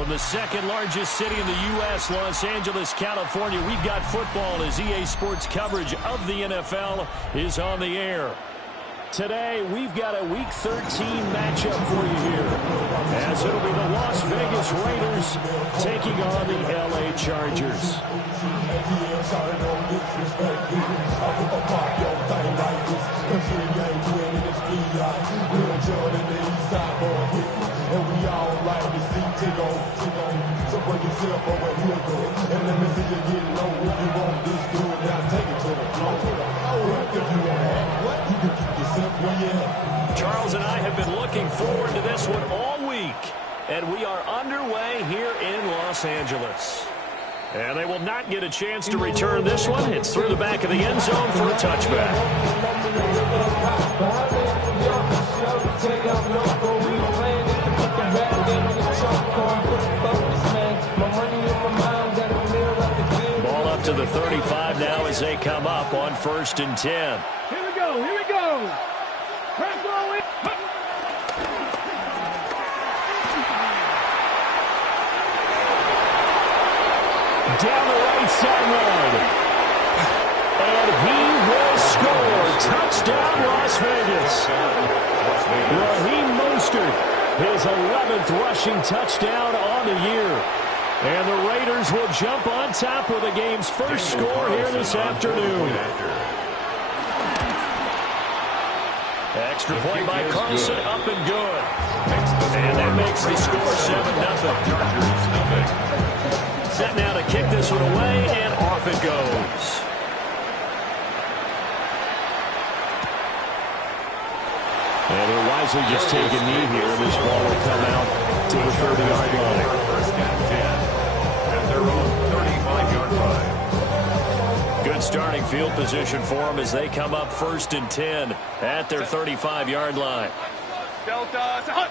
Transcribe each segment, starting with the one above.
From the second largest city in the U.S., Los Angeles, California, we've got football as EA Sports coverage of the NFL is on the air. Today, we've got a Week 13 matchup for you here, as it'll be the Las Vegas Raiders taking on the L.A. Chargers. Charles and I have been looking forward to this one all week, and we are underway here in Los Angeles. And they will not get a chance to return this one. It's through the back of the end zone for a touchback. Ball up to the 35 now as they come up on 1st and 10. Here we go, here we go. Down the right sideline. And he will score. Touchdown, Las Vegas. Raheem Mostert, his 11th rushing touchdown on the year. And the Raiders will jump on top with the game's first score here this afternoon. Extra point by Carlson, up and good. And that makes the score 7-0. Set now to kick this one away, and off it goes. And he'll wisely just take a knee here. This ball will come out to the 30-yard line. First and 10 at their own 35-yard line. Good starting field position for them as they come up 1st and 10 at their 35-yard line. Delta, hut.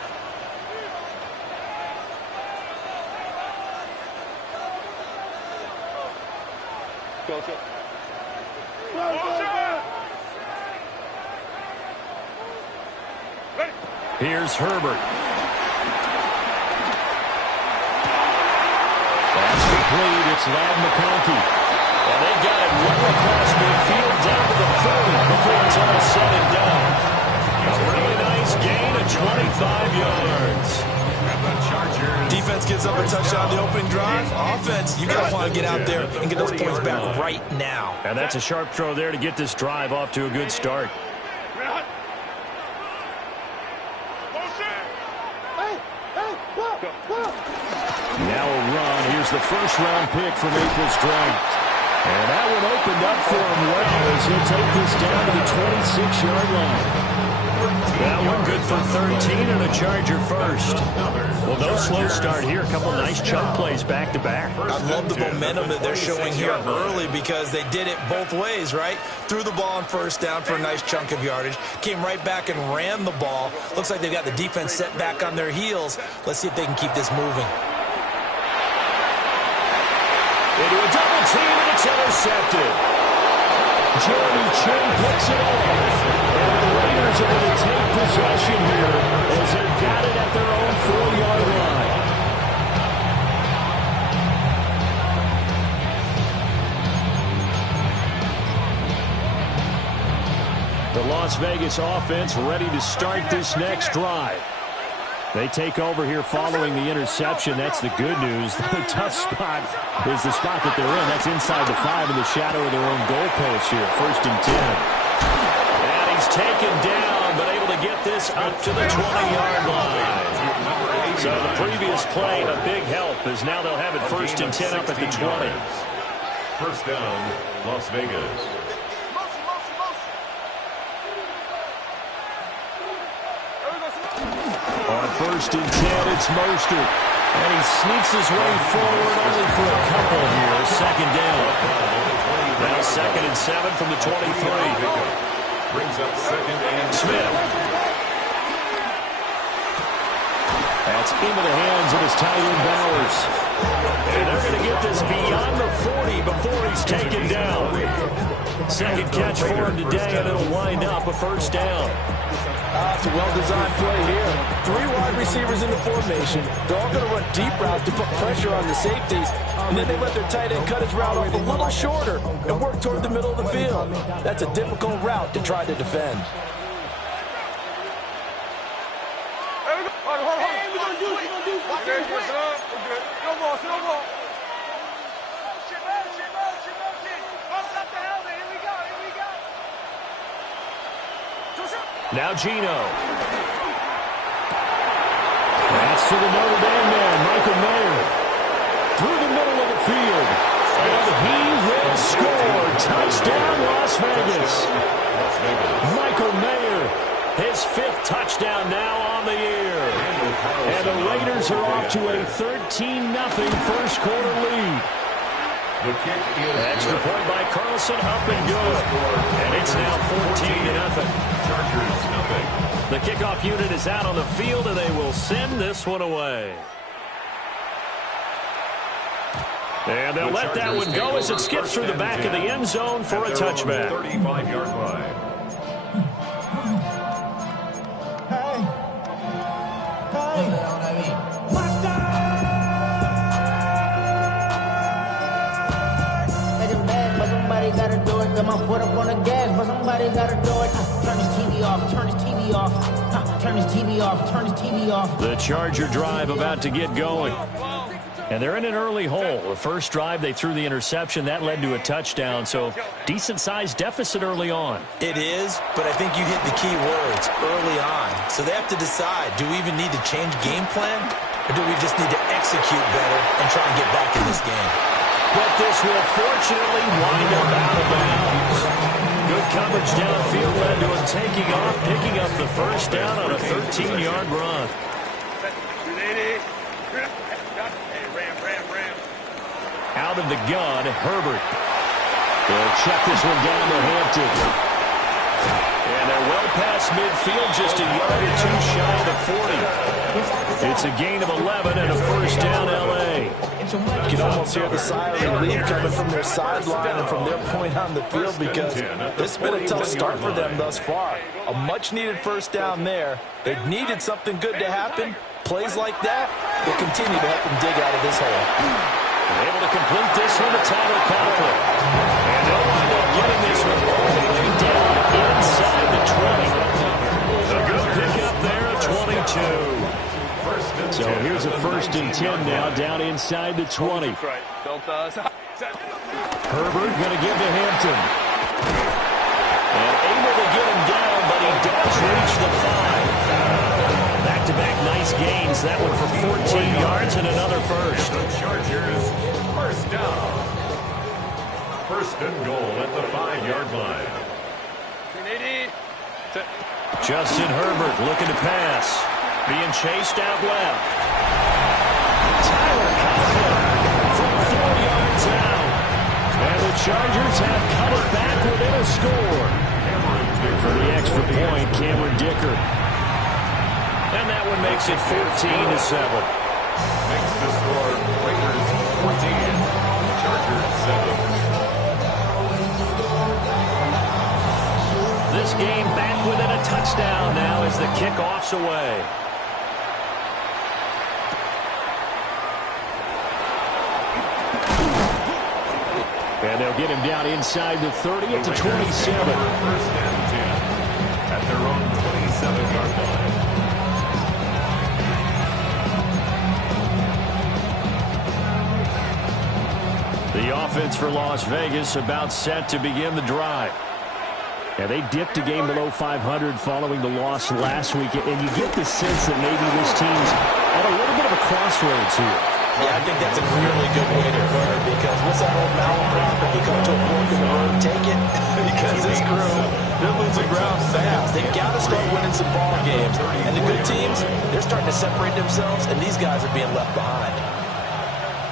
Here's Herbert. That's complete. It's Ladd McConkey. And they got it well across midfield down to the 40 before it's all said and done. A really nice gain of 25 yards. Defense gives up a touchdown the opening drive. Offense, you got to want to get out there and get those points back right now. And that's a sharp throw there to get this drive off to a good start. Now a run. Here's the first-round pick from April's draft. And that one opened up for him well as he'll take this down to the 26-yard line. That one good for 13 and a Charger first. Well, no slow start here. A couple nice chunk plays back-to-back. I love the momentum that they're showing here early because they did it both ways, right? Threw the ball on 1st down for a nice chunk of yardage. Came right back and ran the ball. Looks like they've got the defense set back on their heels. Let's see if they can keep this moving. Into a double team, and it's intercepted. Jeremy Chin picks it off. And the Raiders are going to take possession here as they've got it at their own 4-yard line. The Las Vegas offense ready to start this next drive. They take over here following the interception. That's the good news. The tough spot is the spot that they're in. That's inside the 5 in the shadow of their own goalpost here. 1st and 10. And he's taken down, but able to get this up to the 20-yard line. So the previous play, a big help, as now they'll have it 1st and 10 up at the 20. First down, Las Vegas. On 1st and 10, it's Mostert. And he sneaks his way forward only for a couple here. 2nd down. Now 2nd and 7 from the 23. Brings up 2nd and Smith. That's into the hands of his tight end Bowers. And they're going to get this beyond the 40 before he's taken down. 2nd catch for him today, and it'll wind up a 1st down. It's a well-designed play here. 3 wide receivers in the formation. They're all going to run deep routes to put pressure on the safeties. And then they let their tight end cut his route off a little shorter and work toward the middle of the field. That's a difficult route to try to defend. Now Gino. That's to the Notre Dame man, Michael Mayer. Through the middle of the field. And he will score. Touchdown, Las Vegas. Michael Mayer, his 5th touchdown now on the year. And the Raiders are off to a 13-0 first quarter lead. The kick is Extra point by Carlson, up and good. And it's now 14-0. Chargers nothing. The kickoff unit is out on the field, and they will send this one away. And they'll let that one go as it skips through the back of the end zone for a touchback. 35-yard line. Somebody gotta do it. Got my foot up on the gas, but somebody gotta do it. Turn his TV off. Turn his TV off. Turn his TV off. Turn his TV off. The Charger drive about to get going. And they're in an early hole. The first drive, they threw the interception. That led to a touchdown, so decent-sized deficit early on. It is, but I think you hit the key words early on. So they have to decide, do we even need to change game plan, or do we just need to execute better and try and get back in this game? But this will fortunately wind up out of bounds. Good coverage downfield led to him taking off, picking up the first down on a 13-yard run. Out of the gun, Herbert. They'll check this one down to Hampton. And they're well past midfield, just a yard or 2 shy of the 40. It's a gain of 11 and a first down, L.A. You can almost hear the sigh of relief coming from their sideline and from their point on the field because this has been a tough start for them thus far. A much-needed first down there. They've needed something good to happen. Plays like that will continue to help them dig out of this hole. Able to complete this one to Tyler Conklin. And they'll wind up getting this one all the way down inside the 20. A good pickup there at 22. So here's a 1st and 10 now, down inside the 20. Herbert going to give to Hampton. And able to get him down, but he does reach the 5. Back-to-back nice gains. That one for 14 yards and another first. The Chargers, first down. 1st and goal at the 5-yard line. Justin Herbert looking to pass. Being chased out left. Tyler Conklin from 4 yards out. And the Chargers have come back within a score. For the extra point, Cameron Dicker. And that one makes it 14-7. Makes the score Raiders 14, Chargers 7. This game back within a touchdown now as the kickoff's away. And they'll get him down inside the 30 at the 27. 1st and 10 at their own 27-yard line. The offense for Las Vegas about set to begin the drive. And they dipped a game below 500 following the loss last week. And you get the sense that maybe this team's at a little bit of a crossroads here. Yeah, I think that's a really good way to put it because what's that old malaprop? If you come to a fork in the road, take it. Because this crew, they're losing ground fast. They've got to start winning some ball games. And the good teams, they're starting to separate themselves, and these guys are being left behind.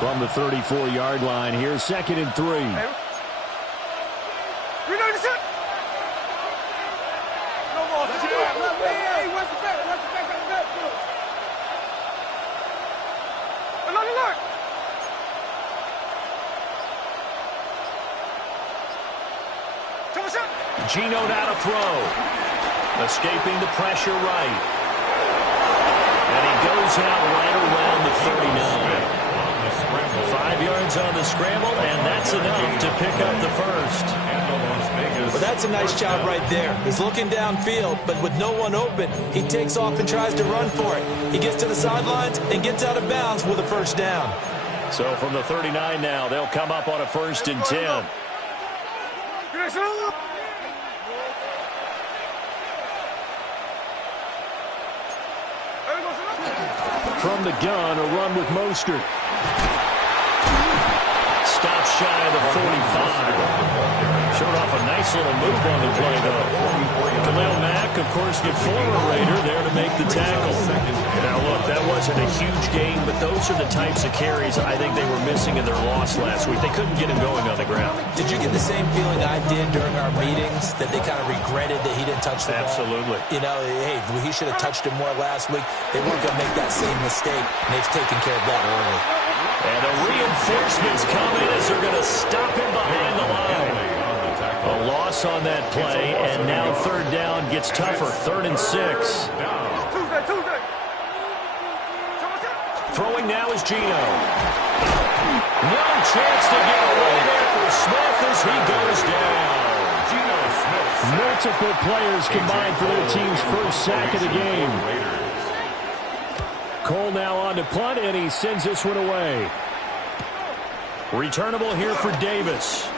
From the 34-yard line, here's 2nd and 3. Gino now to throw. Escaping the pressure right. And he goes out right around the 39. 5 yards on the scramble, and that's enough to pick up the first. Well, that's a nice job right there. He's looking downfield, but with no one open, he takes off and tries to run for it. He gets to the sidelines and gets out of bounds with a first down. So from the 39 now, they'll come up on a 1st and 10. From the gun, a run with Mostert. Stops shy of the 45. Showed off a nice little move on the play, though. Khalil Mack, of course, the former Raider, there to make the tackle. Now, look, that wasn't a huge gain, but those are the types of carries I think they were missing in their loss last week. They couldn't get him going on the ground. Did you get the same feeling I did during our meetings, that they kind of regretted that he didn't touch the ball? Absolutely. You know, hey, he should have touched him more last week. They weren't going to make that same mistake, and they've taken care of that early. And the reinforcements come in as they're going to stop him behind the line. A loss on that play, and now 3rd down gets tougher. 3rd and 6. Throwing now is Gino. No chance to get away there for Smith as he goes down. Gino Smith. Multiple players combined for their team's first sack of the game. Cole now on to punt, and he sends this one away. Returnable here for Davis.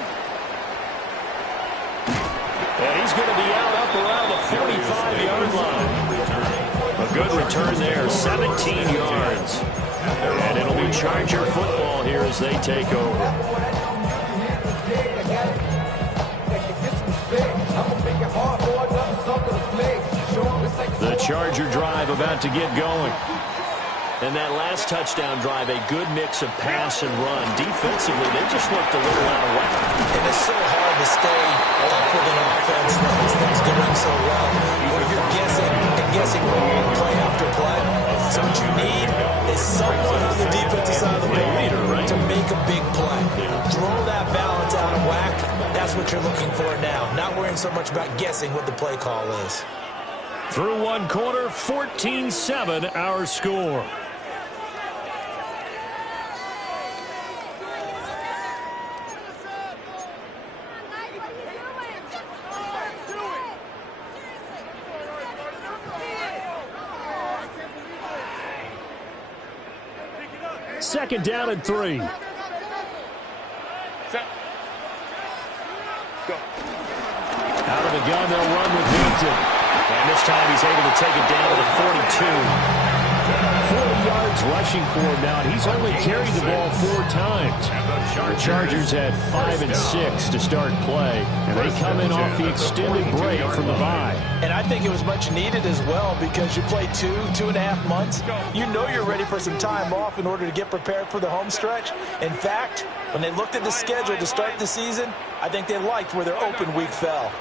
And he's going to be out up around the 45-yard line. A good return there, 17 yards. And it'll be Charger football here as they take over. The Charger drive about to get going. And that last touchdown drive, a good mix of pass and run. Defensively, they just looked a little out of whack. And it's so hard to stay up with an offense that this thing's going so well. Or if you're guessing wrong play after play. So what you need is someone on the defensive side of the ball to make a big play. Throw that balance out of whack. That's what you're looking for now. Not worrying so much about guessing what the play call is. Through one quarter, 14-7 our score. Second down and 3. Out of the gun, they'll run with Hampton. And this time he's able to take it down to the 42. 40 yards rushing for him now, and he's only carried the ball 4 times. The Chargers had 5 and 6 to start play, and they come in off the extended break from the bye. And I think it was much needed as well, because you play 2.5 months. You know you're ready for some time off in order to get prepared for the home stretch. In fact, when they looked at the schedule to start the season, I think they liked where their open week fell.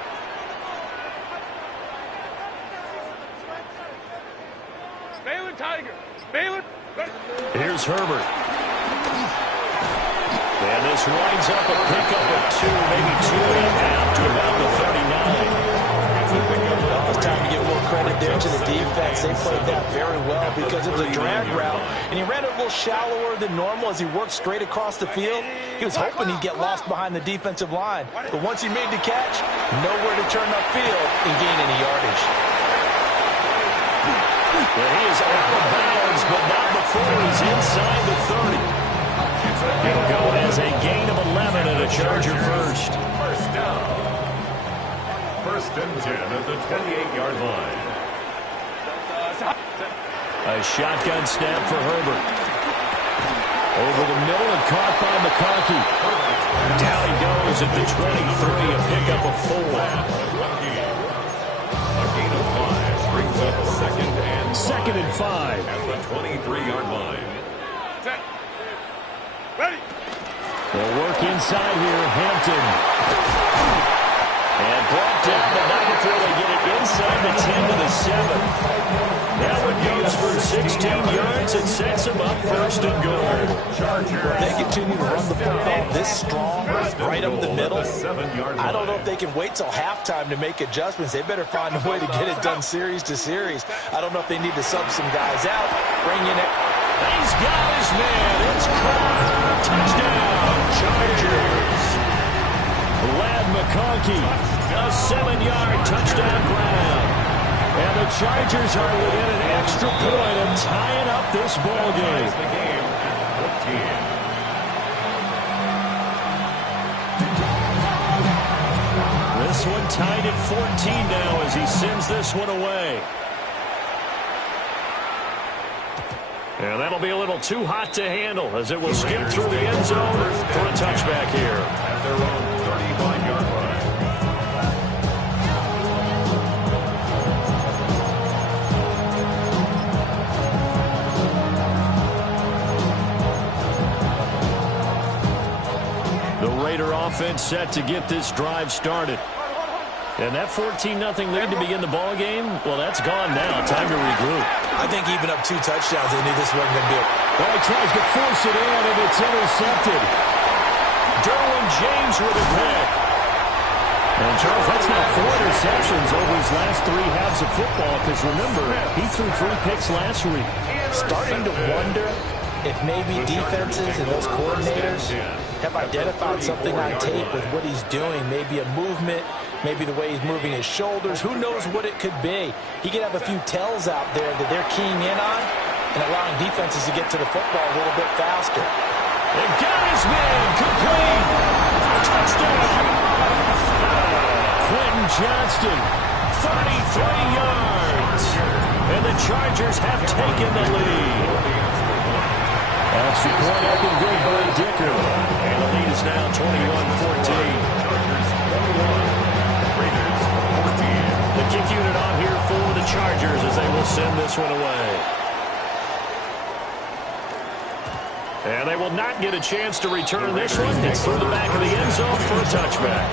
Here's Herbert. And this winds up a pickup of 2, maybe 2.5 to about the 39. It's time to give a little credit there to the defense. They played that very well because it was a drag route, and he ran it a little shallower than normal as he worked straight across the field. He was hoping he'd get lost behind the defensive line, but once he made the catch, nowhere to turn upfield and gain any yardage. Well, he is out of bounds, but not before he's inside the 30. It'll go as a gain of 11 and a Charger first. First down. 1st and 10 at the 28-yard line. A shotgun snap for Herbert. Over the middle and caught by McConkey. Down he goes at the 23, a pickup of 4. A gain of 5 brings up 2nd and 5. at the 23-yard line. Ready. They'll work inside here. Hampton. And brought down, but not before they get it inside the 10 to the 7. That one goes for 16 yards and sets them up 1st and goal. If they continue to run the football this strong, right up the middle, I don't know if they can wait till halftime to make adjustments. They better find a way to get it done series to series. I don't know if they need to sub some guys out, bring in it. He's got his man. It's Carr. Touchdown, Chargers. Lad McConkey, a 7-yard touchdown grab. And the Chargers are within an extra point of tying up this ball game. This one tied at 14 now as he sends this one away. And that'll be a little too hot to handle as it will skip through the end zone for a touchback here. At their own 35-yard line. The Raider offense set to get this drive started. And that 14-0 lead to begin the ball game, well, that's gone now. Time to regroup. I think even up 2 touchdowns, they knew this wasn't going to be it. Well, he tries to force it in, and it's intercepted. Derwin James with a pick. And, Charles, that's now 4 interceptions over his last 3 halves of football, because, remember, he threw 3 picks last week. Starting to wonder if maybe defenses and those coordinators have identified something on tape with what he's doing. Maybe a movement, maybe the way he's moving his shoulders. Who knows what it could be? He could have a few tells out there that they're keying in on and allowing defenses to get to the football a little bit faster. They got his man, complete. Touchdown. Quentin Johnston, 33 yards. And the Chargers have taken the lead. Extra point up and good by Dicker. And the lead is now 21-14. The kick unit on here for the Chargers as they will send this one away. And they will not get a chance to return this one. It's through the back of the end zone for a touchback.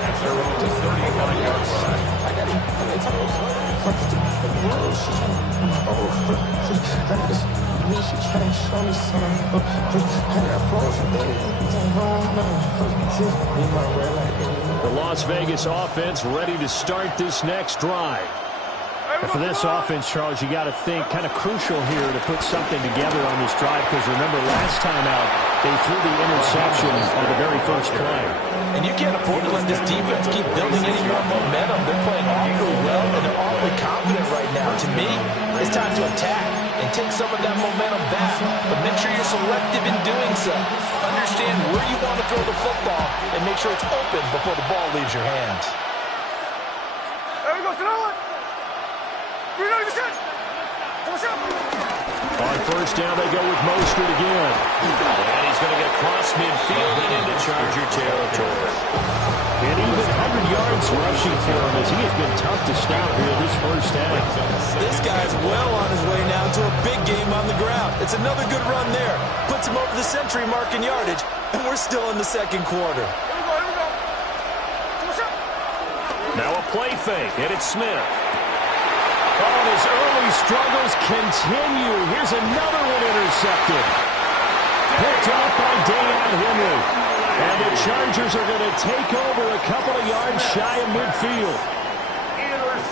The Las Vegas offense ready to start this next drive. And for this offense, Charles, you got to think kind of crucial here to put something together on this drive, because remember last time out they threw the interception on the very first play. And you can't afford to let this defense keep building any more momentum. They're playing awfully well, and they're awfully confident right now. To me, it's time to attack and take some of that momentum back. But make sure you're selective in doing so. Understand where you want to throw the football and make sure it's open before the ball leaves your hands. There we go, throw it. On first down, they go with Mostert again. And he's going to get across midfield and into Charger territory. And even 100 yards rushing for him as he has been tough to stop here this first half. This guy's well on his way now to a big game on the ground. It's another good run there. Puts him over the century mark in yardage, and we're still in the second quarter. Now a play fake, and it's Smith. Oh, and his early struggles continue. Here's another one intercepted. Picked off by Deion Henry. And the Chargers are going to take over a couple of yards shy of midfield.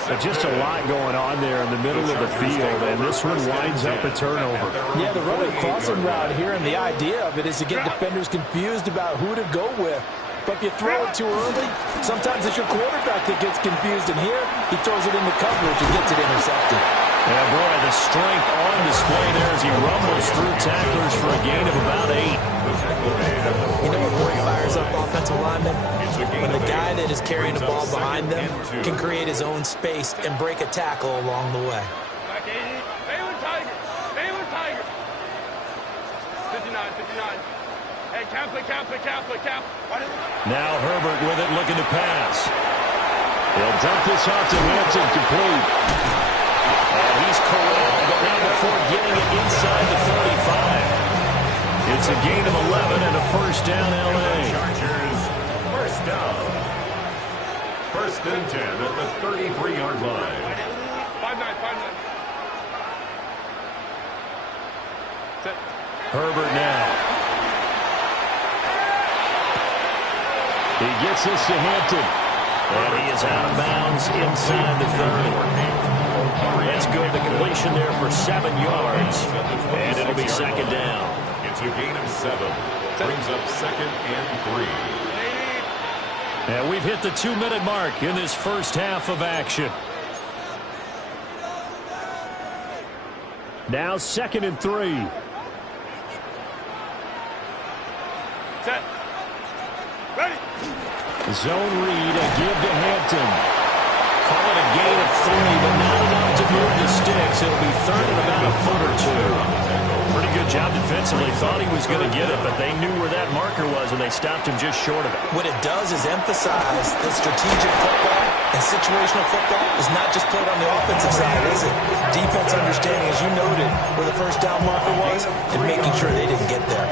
But just a lot going on there in the middle of the field, and this one winds up a turnover. Yeah, the running crossing route here, and the idea of it is to get defenders confused about who to go with. But if you throw it too early, sometimes it's your quarterback that gets confused, and here he throws it into coverage and gets it intercepted. Yeah, boy, the strength on display there as he rumbles through tacklers for a gain of about 8. You know what really fires up offensive linemen? When the guy that is carrying the ball behind them can create his own space and break a tackle along the way. Baylor Tiger. 59. Hey, cap. Now Herbert with it, looking to pass. He'll dump this off to Hampton, complete. And he's corralled, but not before getting it inside the 35. It's a gain of 11 and a first down, L.A. Chargers, first down. First and 10 at the 33-yard line. 5-9. Herbert now. He gets this to Hampton. And he is out of bounds inside the 30. That's good. The completion there for 7 yards. And it'll be second down. It's a gain of 7. Brings up 2nd and 3. And we've hit the 2-minute mark in this first half of action. Now 2nd and 3. Set. Ready. Zone read, a give to Hampton. Call it a gain of 3, but not enough to move the sticks. It'll be third and about a foot or 2. Pretty good job defensively. Thought he was going to get it, but they knew where that marker was, and they stopped him just short of it. What it does is emphasize that strategic football and situational football is not just played on the offensive side, is it? Defense understanding, as you noted, where the first down marker was, and making sure they didn't get there.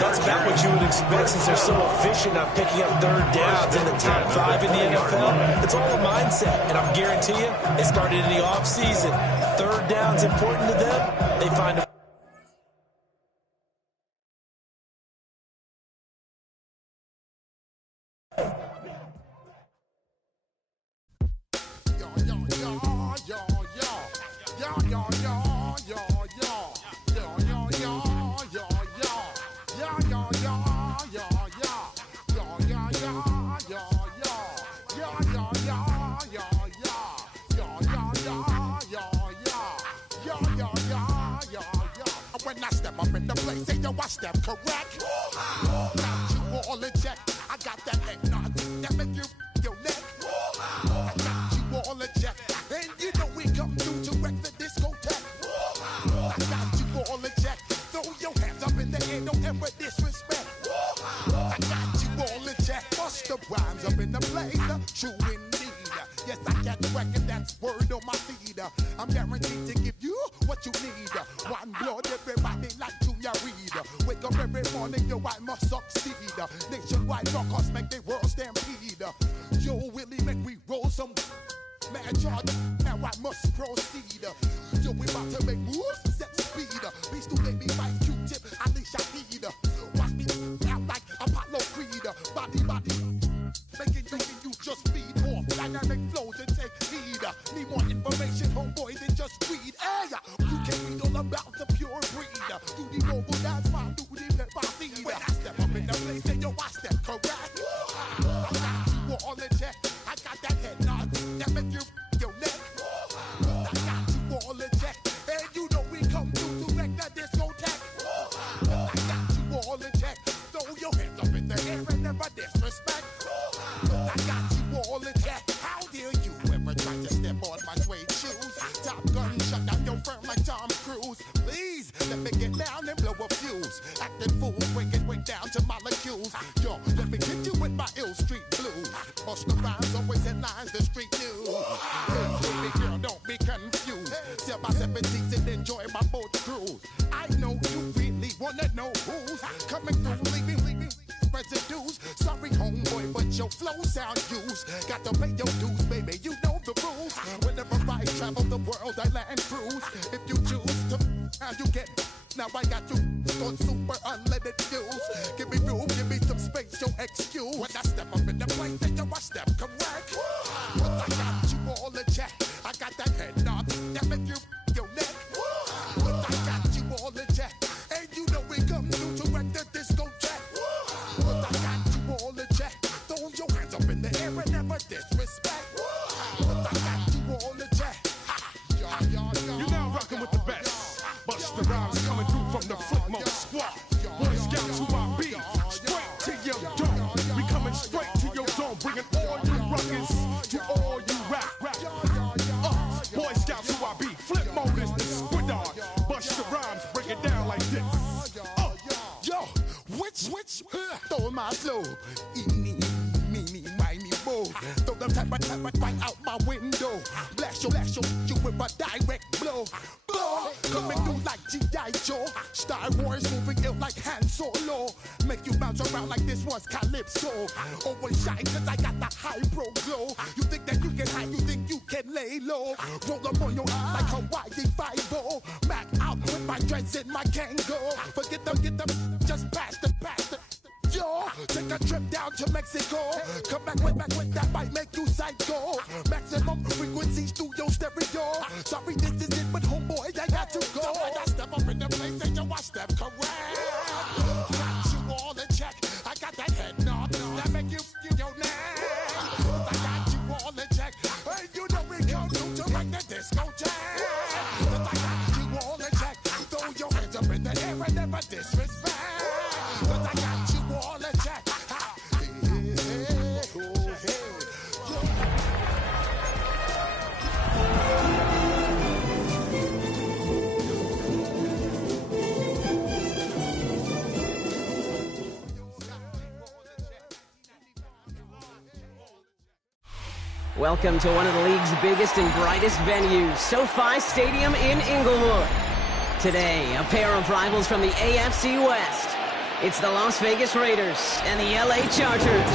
That's about what you would expect since they're so efficient on picking up third downs in the top 5 in the NFL. It's all a mindset, and I guarantee you, they started in the offseason. Third down's important to them. They find a when I step up in the place, say yo, I step correct. Got you all in check. I got that head nod that make you your neck. I got you all in check, and you know we come through to wreck the discotheque. I got you all in check. Throw your hands up in the air, don't ever disrespect. I got you all in check. Bust the rhymes up in the place, true indeed. Yes, I got the record, that's word on my feed. I'm guaranteed to give you what you need. One blood, everybody like Junior Reed. Wake up every morning, yo, I must succeed. Nationwide rockers make the world stampede. Yo, Willie, make we roll some mad charge. Now I must proceed. Yo, we about to make moves, set speed. Beats to make me fight Q-tip, I leash I need. Watch me out like Apollo Creed. Body, making you just feed off dynamic flows and take heed. Need more information, homeboy, than just read. Hey, you can read all about the pure breed. Do the noble dance, my do the pepper seed. When I step up in the place, say yo, I step correct. I got you all in check. I got that head nod that make you your neck. I got you all in check, and you know we come through to wreck the discotheque. I got you all in check. Throw your hands up in the air and never disrespect. I got you all in check. How dare you ever try to step on my suede shoes? Top Gun shut down your firm like Tom Cruise. Please let me get down and blow a fuse. Acting fool, breaking way down to molecules. Yo, let me hit you with my ill street blues. Bust the rhymes, always headlines, the street news. Hey, baby girl, don't be confused. Sell my 17s and enjoy my boat cruise. I know you really wanna know who's coming through, leaving residues. Sorry, homeboy, but your flow sound used. Got to pay your dues, baby, you know the rules. Whenever I travel the world, I land cruise. If you choose to, how you get. Now I got you on super unleaded fuels. Give me room, give me some space, your excuse. When I step up in the place, then I step correct. But I got you all in check. I got that head nod that make you your neck. But I got you all in check, and you know we come through to wreck the discotheque. But I got you all in check. Throw your hands up in the air and never disrespect. But I got you all in check. You're now rocking with the best. Bust the rhymes coming through from the Flipmo squad. Boy Scouts who I be. Straight to your dome. We coming straight to your dome. Bringing all you ruckus to all you rap. Boy Scouts who I be. Flip mode is the squid on. Bust the rhymes, break it down like this. Yo, which stole my flow? Eeny, meeny, miny, mo. Throw them type right out my window. Blast you with a direct blow. Coming through like G.I. Joe. Star Wars moving ill like Han Solo. Make you bounce around like this was Calypso. Always shine cause I got the high pro glow. You think that you can hide, you think you can lay low. Roll up on your eye like Hawaii 5-0. Mac out with my dreads and my Kango. Forget them, just pass the. Yo, Take a trip down to Mexico. Come back with that might make you psycho. Maximum frequency studio stereo. Sorry, this is it, but homeboy, I got to go. I step up in the place and you watch them correct. Got you all in check. I got that head nod that make you your neck. I got you all in check. Hey, you know we come through to like the discotheque. I got you all in check. Throw your hands up in the air and never disrespect. Cause I got you all in check. Welcome to one of the league's biggest and brightest venues, SoFi Stadium in Inglewood. Today, a pair of rivals from the AFC West. It's the Las Vegas Raiders and the LA Chargers.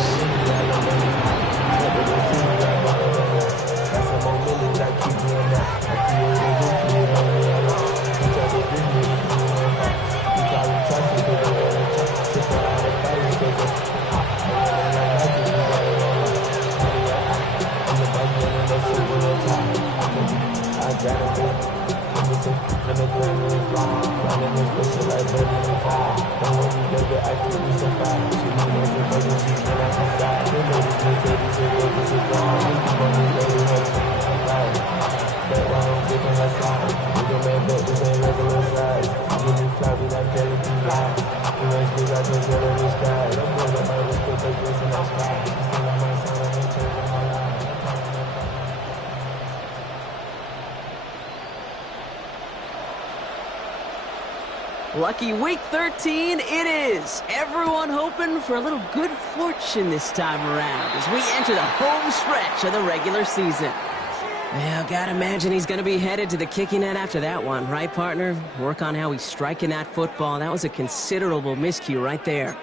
Lucky week 13 it is. Everyone hoping for a little good fortune this time around as we enter the home stretch of the regular season. Well, gotta imagine he's gonna be headed to the kicking net after that one, right, partner? Work on how he's striking that football. That was a considerable miscue right there.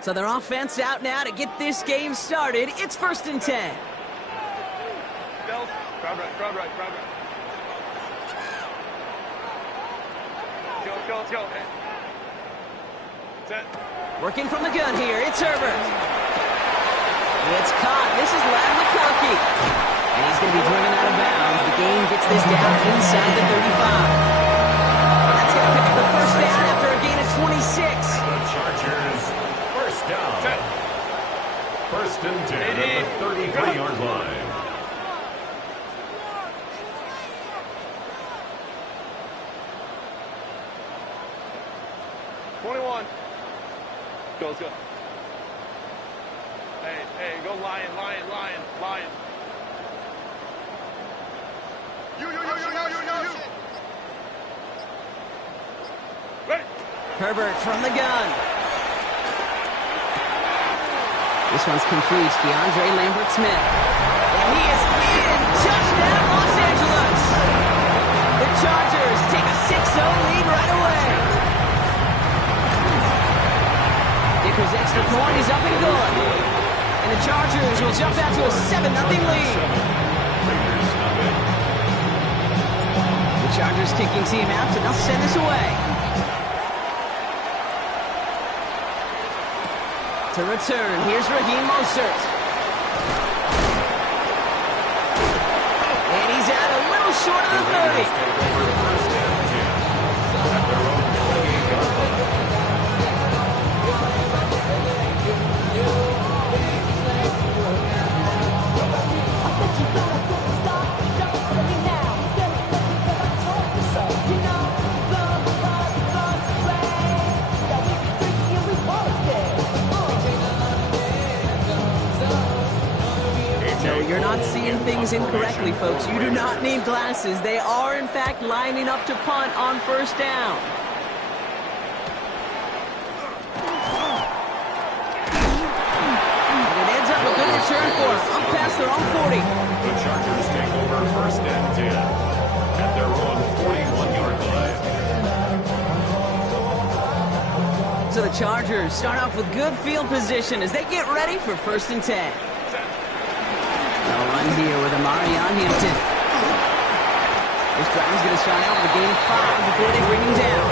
So their offense out now to get this game started. It's 1st and 10. Go. Crowd right. Let's go. Set. Working from the gun here, it's Herbert. It's caught. This is Lad McConkey. And he's going to be driven out of bounds. The game gets this down inside the 35. That's going to pick up the first down after a gain of 26. The Chargers, first down. Set. 1st and 10 at the 33-yard line. Let's go. Hey, go lion. You. Ready. Herbert from the gun. This one's complete. DeAndre Lambert-Smith. And he is in. Touchdown, Los Angeles. The Chargers take a 6-0 lead right away. Dicker's extra point is up and good. And the Chargers will jump out to a 7-0 lead. The Chargers kicking team out, and they'll send this away. To return, here's Raheem Mostert. And he's out a little short of the 30. You're not seeing things incorrectly, folks. You do not need glasses. They are, in fact, lining up to punt on 1st down. And it ends up a good return for them. Up past their own 40. The Chargers take over 1st and 10 at their own 41-yard line. So the Chargers start off with good field position as they get ready for 1st and 10. They'll run here with Amari on Hampton. This drive is going to start out with a gain of 5 before they bring him down.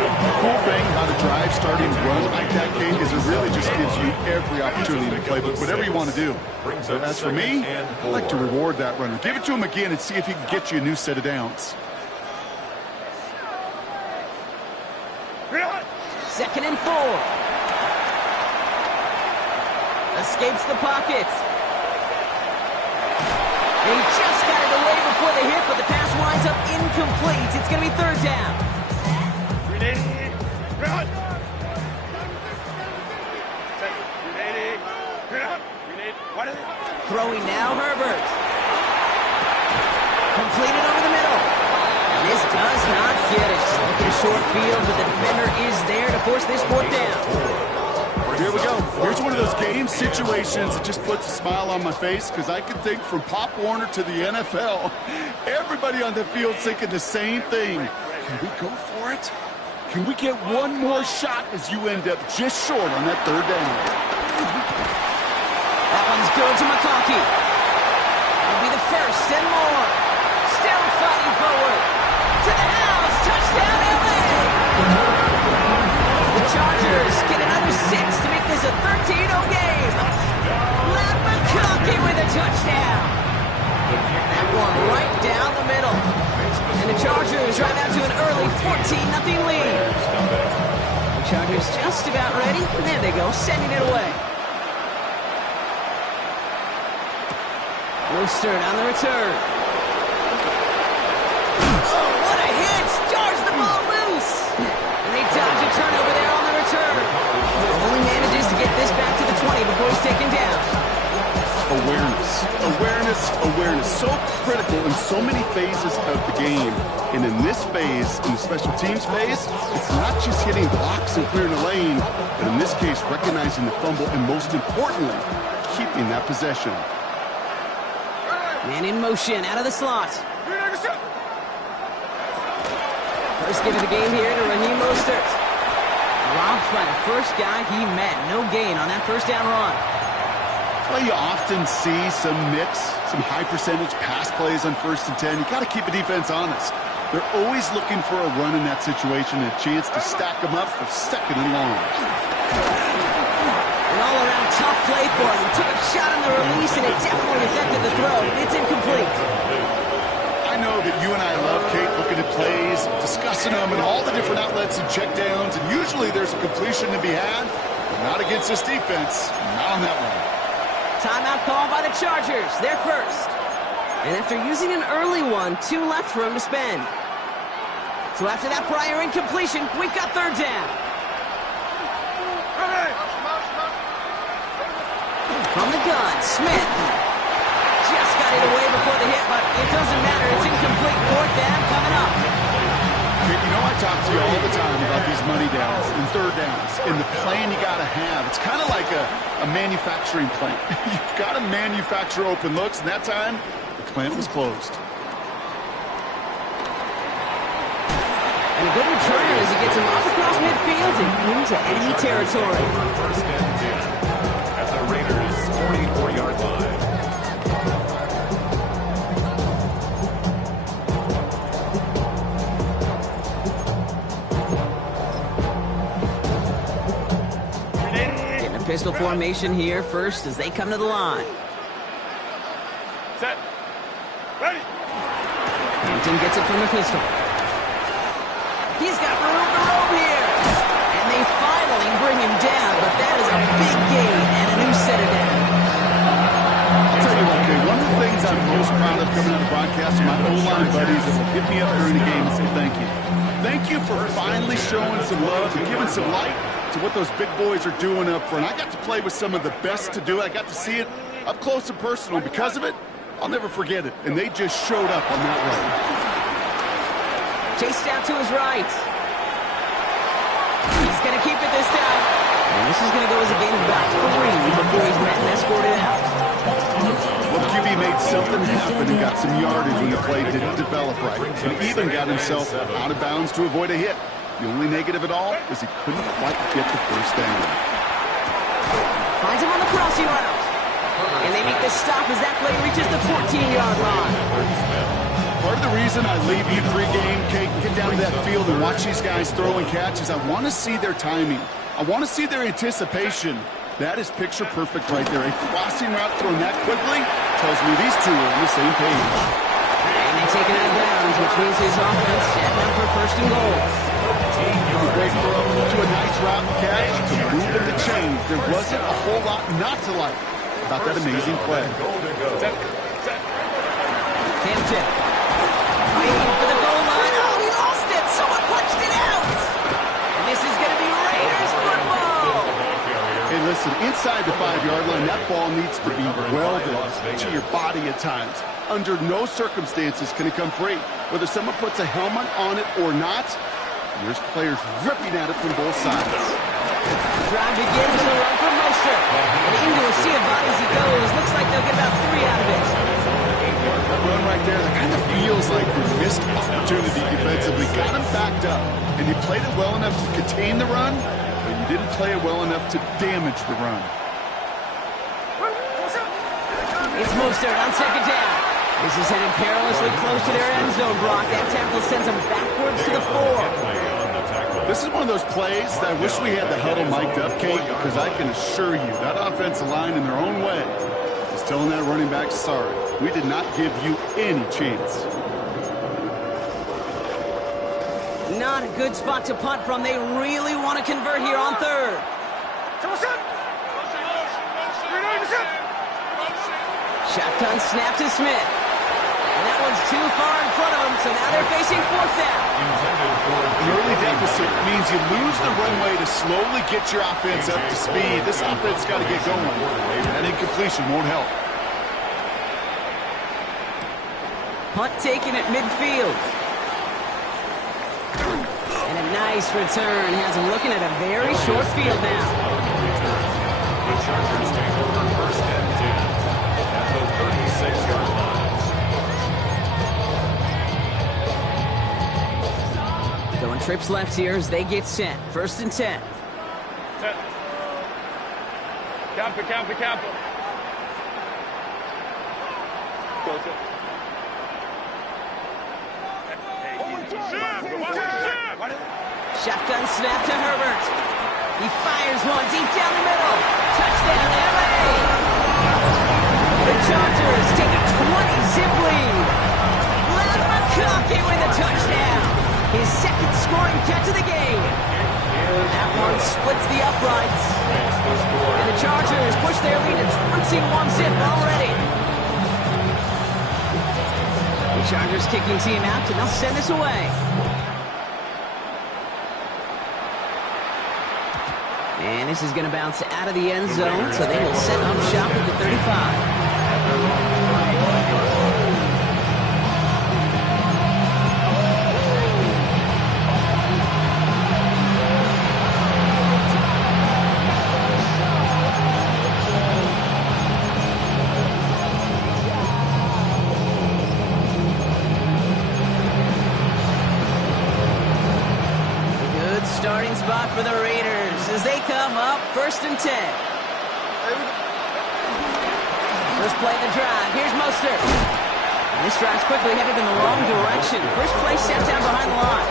The cool thing about a drive starting to run like that, Kate, is it really just gives you every opportunity to play whatever you want to do. But as for me, I like to reward that runner. Give it to him again and see if he can get you a new set of downs. 2nd and 4. Escapes the pocket. He just got it away before the hit, but the pass winds up incomplete. It's going to be 3rd down. Throwing now, Herbert. Completed over the middle. This does not get it. Looking short field, but the defender is there to force this 4th down. Here we go. Here's one of those game situations that just puts a smile on my face because I can think from Pop Warner to the NFL, everybody on the field thinking the same thing. Can we go for it? Can we get one more shot as you end up just short on that 3rd down? That one's good to McConkey. That'll be the 1st and more. Still fighting forward. To the house. Touchdown, LA. The Chargers get another 6 to make this a 13-0 game. Matt McConkey with a touchdown. That one right down the middle. And the Chargers right now to an early 14-0 lead. The Chargers just about ready. There they go, sending it away. Mostert on the return. Oh, what a hit! Jars the ball loose! And they dodge a turnover there on the return. Only manages to get this back to the 20 before he's taken down. Awareness. So critical in so many phases of the game. And in this phase, in the special teams phase, it's not just hitting blocks and clearing a lane, but in this case, recognizing the fumble and most importantly, keeping that possession. Man in motion, out of the slot. First give of the game here to Raheem Mostert. Dropped by the first guy he met. No gain on that 1st down run. That's why you often see some mix, some high percentage pass plays on 1st and 10. You got to keep the defense honest. They're always looking for a run in that situation and a chance to stack them up for 2nd and long. An all-around tough play for him. He took a shot on the release, and it definitely affected the throw. It's incomplete. I know that you and I love, Kate, looking at plays, discussing them, and all the different outlets and checkdowns, and usually there's a completion to be had, but not against this defense. Not on that one. Timeout called by the Chargers. They're first. And after using an early one, 2 left for him to spend. So after that prior incompletion, we've got 3rd down. From the gun, Smith. Just got it away before the hit, but it doesn't matter. It's incomplete. 4th down coming up. Kate, you know I talk to you all the time about these money downs and 3rd downs and the plan you got to have. It's kind of like a manufacturing plant. You've got to manufacture open looks, and that time, the plant was closed. And a good return as he gets him off across midfield and into enemy territory. 1st and 10 at the Raiders' 44-yard line. Getting a pistol formation here first as they come to the line. Set. Ready. Hampton gets it from the pistol. He's got room to roam here. And they finally bring him down, but that is a big gain and a new set of downs. I'll tell you what, Kate, one of the things I'm most proud of coming out of broadcast are my O-line buddies that will hit me up during the game and say thank you. Thank you for finally showing some love and giving some light to what those big boys are doing up front. I got to play with some of the best to do it. I got to see it up close and personal. Because of it, I'll never forget it. And they just showed up on that run. Chased out to his right. He's going to keep it this time. And this is going to go as a gain of about 3 before he's met and escorted out. Well, QB made something happen and got some yardage when the play didn't develop right. And even got himself out of bounds to avoid a hit. The only negative at all is he couldn't quite get the 1st down. Finds him on the crossing route. And they make the stop as that play reaches the 14-yard line. Part of of the reason I leave you pregame, Kate, get down to that field and watch these guys throw and catch is I want to see their timing. I want to see their anticipation. That is picture perfect right there. A crossing route thrown that quickly tells me these two are on the same page. And they take it out of bounds, which means his offense setting up for first and goal. Great throw to a nice route and catch to move in the chains. There wasn't a whole lot not to like about that amazing play. Hampton fighting for the goal line. Oh, he lost it. Someone punched it out. And this is going to be Raiders football. Hey, listen, inside the 5-yard line, that ball needs to be welded to your body at times. Under no circumstances can it come free. Whether someone puts a helmet on it or not, there's players ripping at it from both sides. Drive begins with a run from Mostert. And into a sea of bodies he goes. Looks like they'll get about 3 out of it. That run right there, that kind of feels like a missed opportunity defensively. Got him backed up, and you played it well enough to contain the run, but you didn't play it well enough to damage the run. It's Mostert on second down. This is headed perilously close to their end zone, Brock. That tackle sends them backwards to the 4. This is one of those plays that I wish we had the huddle mic'd up, Kate, because I can assure you that offensive line in their own way is telling that running back, sorry, we did not give you any chance. Not a good spot to punt from. They really want to convert here on third. Shotgun snap to Smith. And that one's too far in front of him, so now they're facing fourth down. An early deficit means you lose the runway to slowly get your offense up to speed. This offense got to get going. That incompletion won't help. Punt taken at midfield. And a nice return has him looking at a very short field now. The Chargers take over first and 10 at the 36-yard line. Going trips left here as they get sent. First and 10. Campo. Shotgun snap to Herbert. He fires one deep down the middle. Touchdown, LA! The Chargers take a 20-zip lead. Let McConkey win the touchdown. His second scoring catch of the game. That one splits the uprights. And the Chargers push their lead to 21-zip already. The Chargers kicking team out, and they'll send this away. And this is going to bounce out of the end zone, so they will set up shop at the 35. Starting spot for the Raiders as they come up first and 10. First play of the drive. Here's Mostert. And this drive's quickly headed in the wrong direction. First play set down behind the line.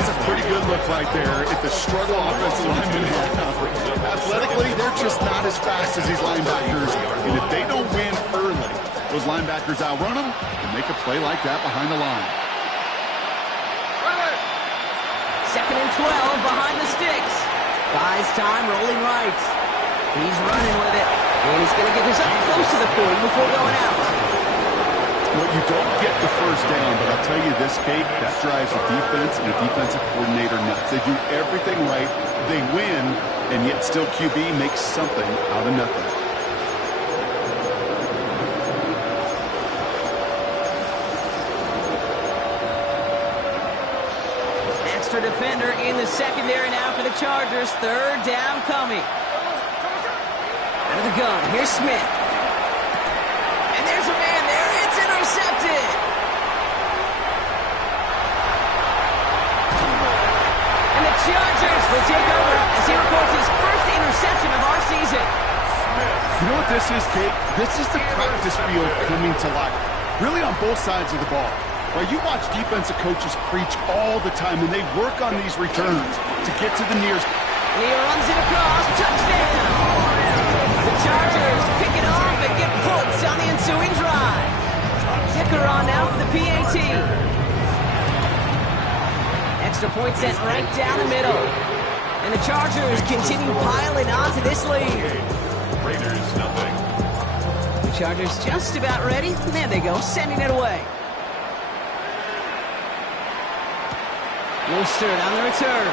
That's a pretty good look right there at the struggle offensive linemen have. Athletically, they're just not as fast as these linebackers. And if they don't win early, those linebackers outrun them and make a play like that behind the line. Second and 12 behind the sticks. Buys time, rolling right. He's running with it. And he's going to get this up close to the 40 before going out. Well, you don't get the first down, but I'll tell you this, Kate, that drives a defense and a defensive coordinator nuts. They do everything right. They win, and yet still QB makes something out of nothing. Defender in the secondary now for the Chargers. Third down coming. Out of the gun. Here's Smith. And there's a man there. It's intercepted. And the Chargers will take over as he records his first interception of our season. You know what this is, Kate? This is the practice field coming to life. really on both sides of the ball. Right, you watch defensive coaches preach all the time, and they work on these returns to get to the nearest. And he runs it across. Touchdown! The Chargers pick it off and get points on the ensuing drive. Dicker on now for the PAT. Extra point sent right down the middle. And the Chargers continue piling onto this lead. Raiders, nothing. The Chargers just about ready. There they go, sending it away. Mostert on the return.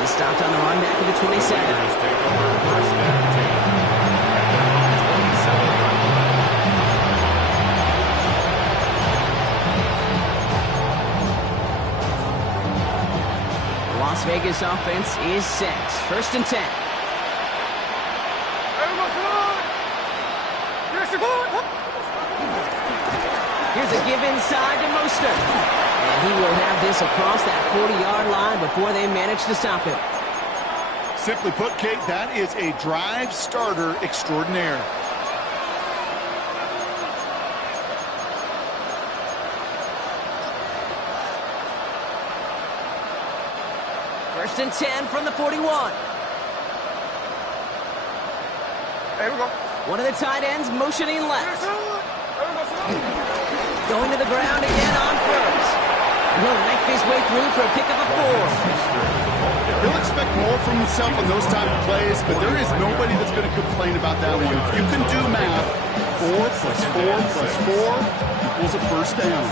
He's stopped on the run back at the 27. Raiders take over first and 10. The Las Vegas offense is set. First and 10. Here's a give inside to Mostert. And he will have this across that 40-yard line before they manage to stop him. Simply put, Kate, that is a drive starter extraordinaire. First and 10 from the 41. Here we go. One of the tight ends motioning left. Going to the ground again on first. And he'll knife his way through for a pickup of 4. He'll expect more from himself on those type of plays, but there is nobody that's going to complain about that one. If you can do math, 4 plus 4 plus 4 equals a first down.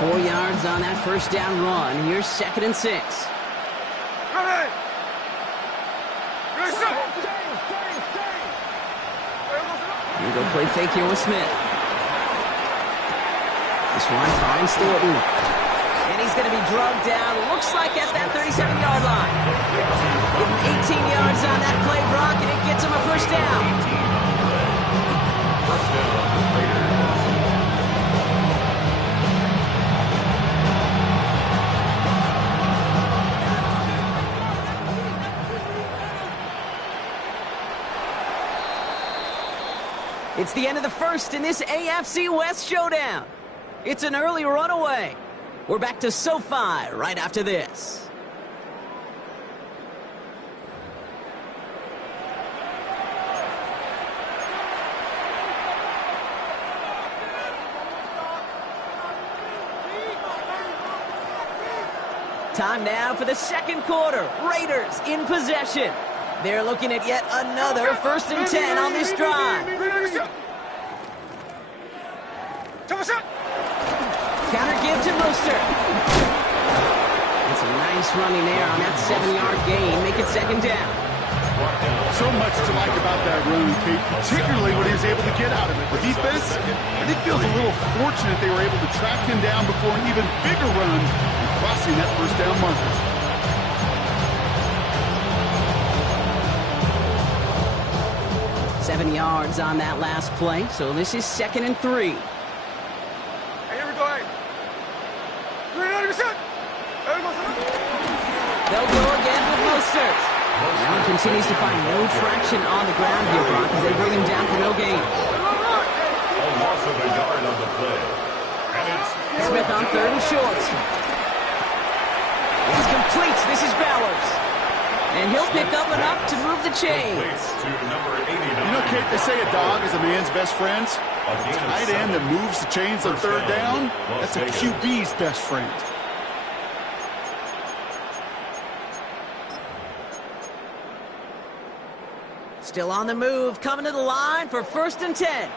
4 yards on that first down run. Here's second and 6. And go play fake here with Smith. This one finds Thornton. And he's going to be drugged down, looks like at that 37-yard line. Give him 18 yards on that play, Brock, and it gets him a first down. First down, Raiders. It's the end of the first in this AFC West showdown. It's an early runaway. We're back to SoFi right after this. Time now for the second quarter. Raiders in possession. They're looking at yet another first and 10 on this drive. Counter give to Mostert. That's a nice running there on that 7-yard gain. Make it second down. So much to like about that run, Kate, particularly when he was able to get out of it. The defense, I think, feels a little fortunate they were able to track him down before an even bigger run and crossing that first down marker. 7 yards on that last play, so this is second and 3. Hey, here we go. They'll go again with Mostert. Now he continues to find no traction on the ground here, Brock, as they bring him down for no gain. A loss of a yard on the play. And it's Smith on third and short. It's complete. This is Bowers. And he'll pick up enough to move the chains. to number 89. You know, Kate, they say a dog is a man's best friend. A tight end that moves the chains on third down, that's a QB's best friend. Still on the move, coming to the line for first and 10. Hey,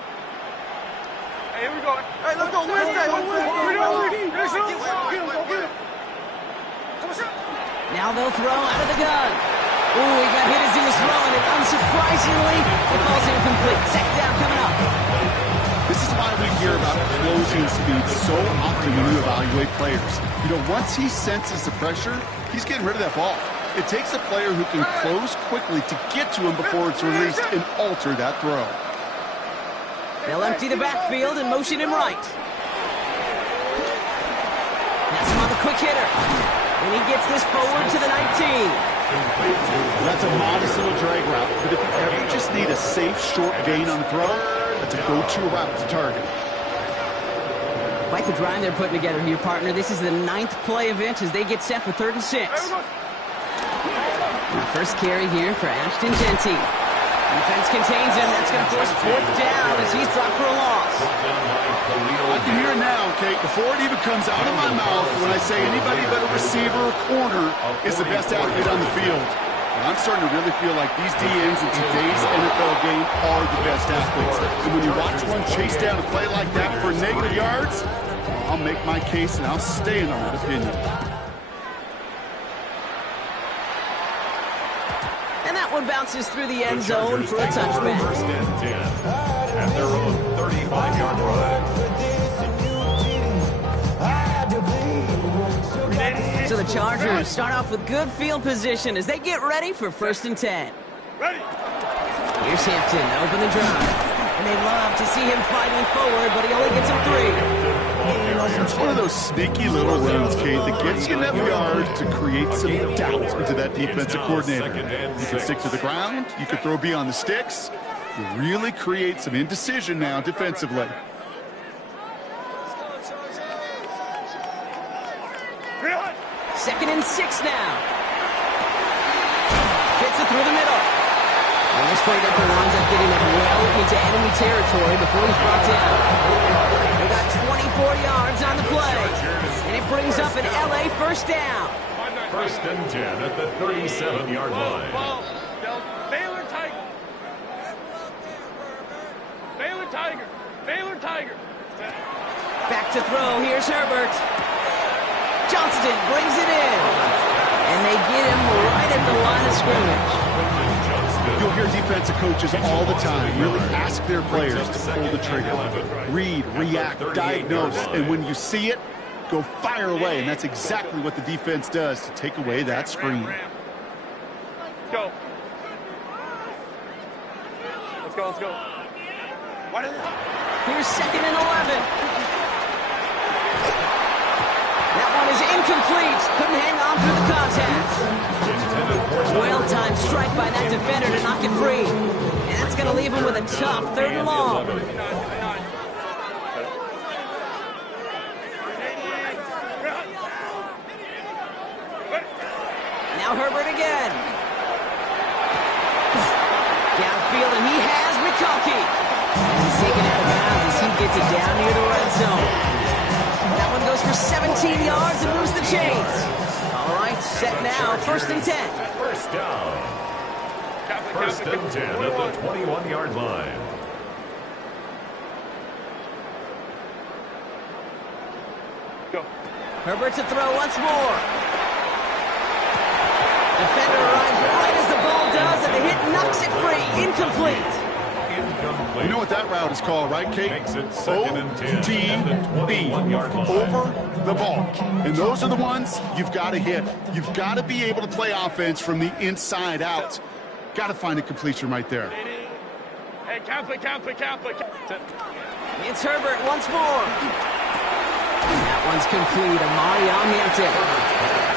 here we go. Hey, let's go Wednesday. Now they'll throw out of the gun. Ooh, he got hit as he was throwing it. Unsurprisingly, it falls incomplete. Second down coming up. This is why we hear about closing speed so often when you evaluate players. You know, once he senses the pressure, he's getting rid of that ball. It takes a player who can close quickly to get to him before it's released and alter that throw. They'll empty the backfield and motion him right. That's him on the quick hitter. And he gets this forward to the 19. That's a modest little drag route. But if you ever just need a safe, short gain on the throw, that's a go-to route to target. Quite the drive they're putting together here, partner. This is the 9th play of inch as they get set for 3rd and 6. First carry here for Ashton Genty. Defense contains him. That's going to force 4th down as he's dropped for a loss. I can hear it now, Kate, before it even comes out of my mouth when I say anybody but a receiver or corner is the best athlete on the field. And I'm starting to really feel like these DNs in today's NFL game are the best athletes. And when you watch one chase down a play like that for negative yards, I'll make my case and I'll stand on that opinion. And that one bounces through the end zone for a touchback. 1st and 10 at their own 35-yard line. So the Chargers start off with good field position as they get ready for 1st and 10. Ready. Here's Hampton, open the drive. And they love to see him fighting forward, but he only gets him 3. It's one of those sneaky little runs, Kate, that gets you enough yards to create some doubt into that defensive coordinator. You can stick to the ground. You can throw beyond the sticks. You really create some indecision now defensively. Second and 6 now. Gets it through the middle. And this play definitely winds up getting them well into enemy territory before he's brought down. They got 24 yards on the play. And it brings up an LA 1st down. 1st and 10 at the 37-yard line. Baylor Tiger. Baylor Tiger. Baylor Tiger. Back to throw. Here's Herbert. Johnston brings it in. And they get him right at the line of scrimmage. You'll hear defensive coaches all the time really ask their players to pull the trigger. Read, react, diagnose, and when you see it, go fire away. And that's exactly what the defense does to take away that screen. Go. Let's go, let's go. Here's 2nd and 11. That one is incomplete. Couldn't hang on through the contact. Well-timed strike by that defender to knock it free. And that's going to leave him with a tough 3rd and long. Now Herbert again. Downfield, and he has McConkey. He's taken out of bounds as he gets it down near the red zone. That one goes for 17 yards and moves the chains. All right, set now, 1st and 10. 1st down. 1st and 10 at the 21-yard line. Go. Herbert to throw once more. Defender arrives right as the ball does, and the hit knocks it free. Incomplete. You know what that route is called, right, Kate? OTB, over the ball. And those are the ones you've got to hit. You've got to be able to play offense from the inside out. Got to find a completion right there. Hey, count it. It's Herbert once more. That one's complete. Amari on Hampton.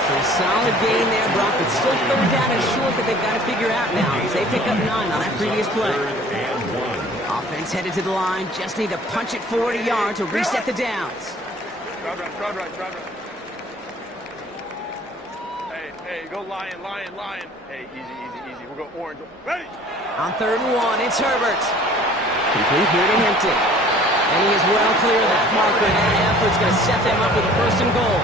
So a solid gain there, Brock, but still 3rd down and short that they've got to figure out now as they pick up 9 on that previous play. Offense headed to the line. Just need to punch it forward a yard to reset the downs. Drive right. Hey, go lion. Hey, easy. We'll go orange. Ready? On 3rd and 1, it's Herbert. Complete here to Hampton. And he is well clear of that marker, and that effort's going to set them up with a 1st and goal.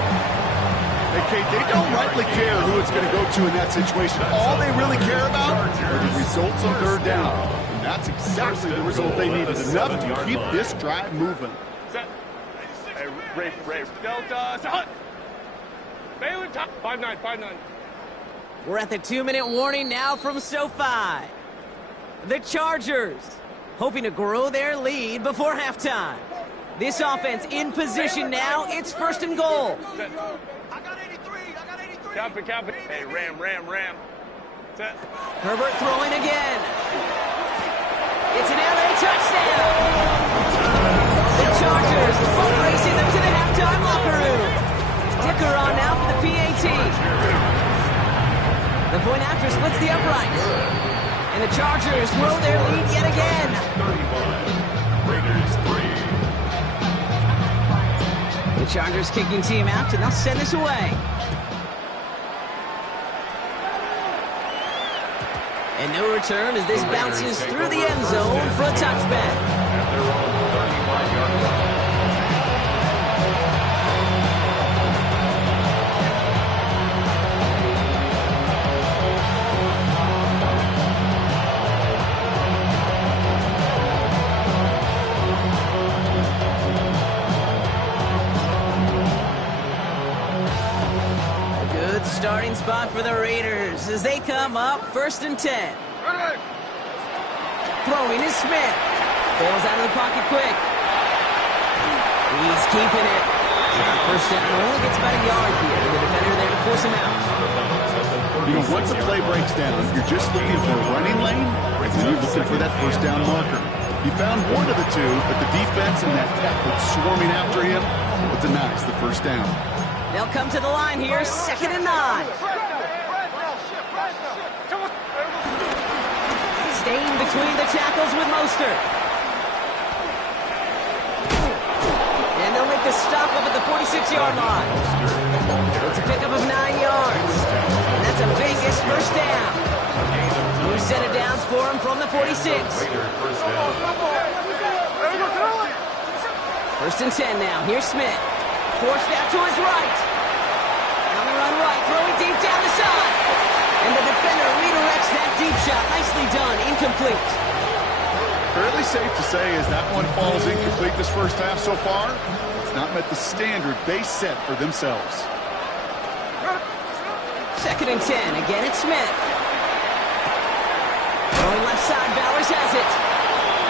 Hey, Kate, they don't rightly care who it's going to go to in that situation. All they really care about are the results on 3rd down. And that's exactly the result they needed. Enough to keep this drive moving. Set. Hey, Rafe. Delta, Hunt. Baylor, 5-9. We're at the 2-minute warning now from SoFi. The Chargers hoping to grow their lead before halftime. This offense in position now. It's 1st and goal. I got 83. Count it. Hey, ram. Set. Herbert throwing again. It's an LA touchdown. The Chargers racing them to the halftime locker room. Dicker on now for the PAT. The The point after splits the uprights. And the Chargers grow their lead yet again. 35. Raiders 3. The Chargers kicking team out, and they'll send this away. And no return as this bounces through the end zone for a touchback. At their own 35-yard line. Starting spot for the Raiders as they come up 1st and 10. Throwing is Smith. Bails out of the pocket quick. He's keeping it. First down, only gets about a yard here. The defender there to force him out. You know, once a play breaks down, you're just looking for a running lane, and then you're looking for that first down marker. He found one of the two, but the defense and that effort swarming after him, it denies the first down. They'll come to the line here, 2nd and 9. Staying between the tackles with Mostert. And they'll make the stop up at the 46-yard line. It's a pickup of 9 yards. And that's a biggest first down. New set of downs for him from the 46. First and 10 now. Here's Smith. Forced out to his right. On the run right, throwing deep down the side. And the defender redirects that deep shot. Nicely done, incomplete. Fairly safe to say as that one falls incomplete this first half so far, it's not met the standard they set for themselves. 2nd and 10, again it's Smith. Going left side, Bowers has it.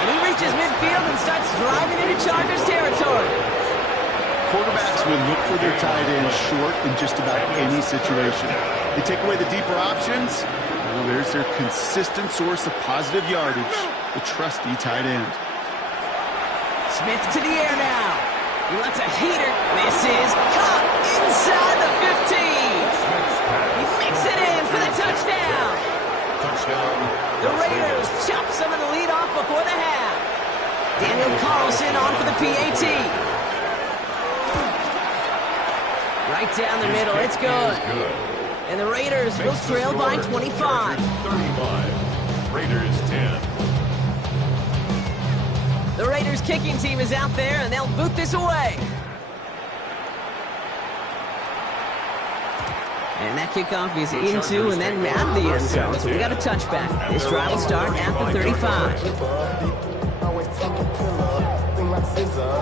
And he reaches midfield and starts driving into Chargers territory. Quarterbacks will look for their tight end short in just about any situation. They take away the deeper options. Well, there's their consistent source of positive yardage, the trusty tight end. Smith to the air now. He wants a heater. This is caught inside the 15. He makes it in for the touchdown. The Raiders chop some of the lead off before the half. Daniel Carlson on for the PAT. Right down the middle, it's good. And the Raiders will trail by 25. 35. Raiders 10. The Raiders kicking team is out there, and they'll boot this away. And that kickoff is into and then out of the end zone, so we got a touchback. This drive will start at the 35.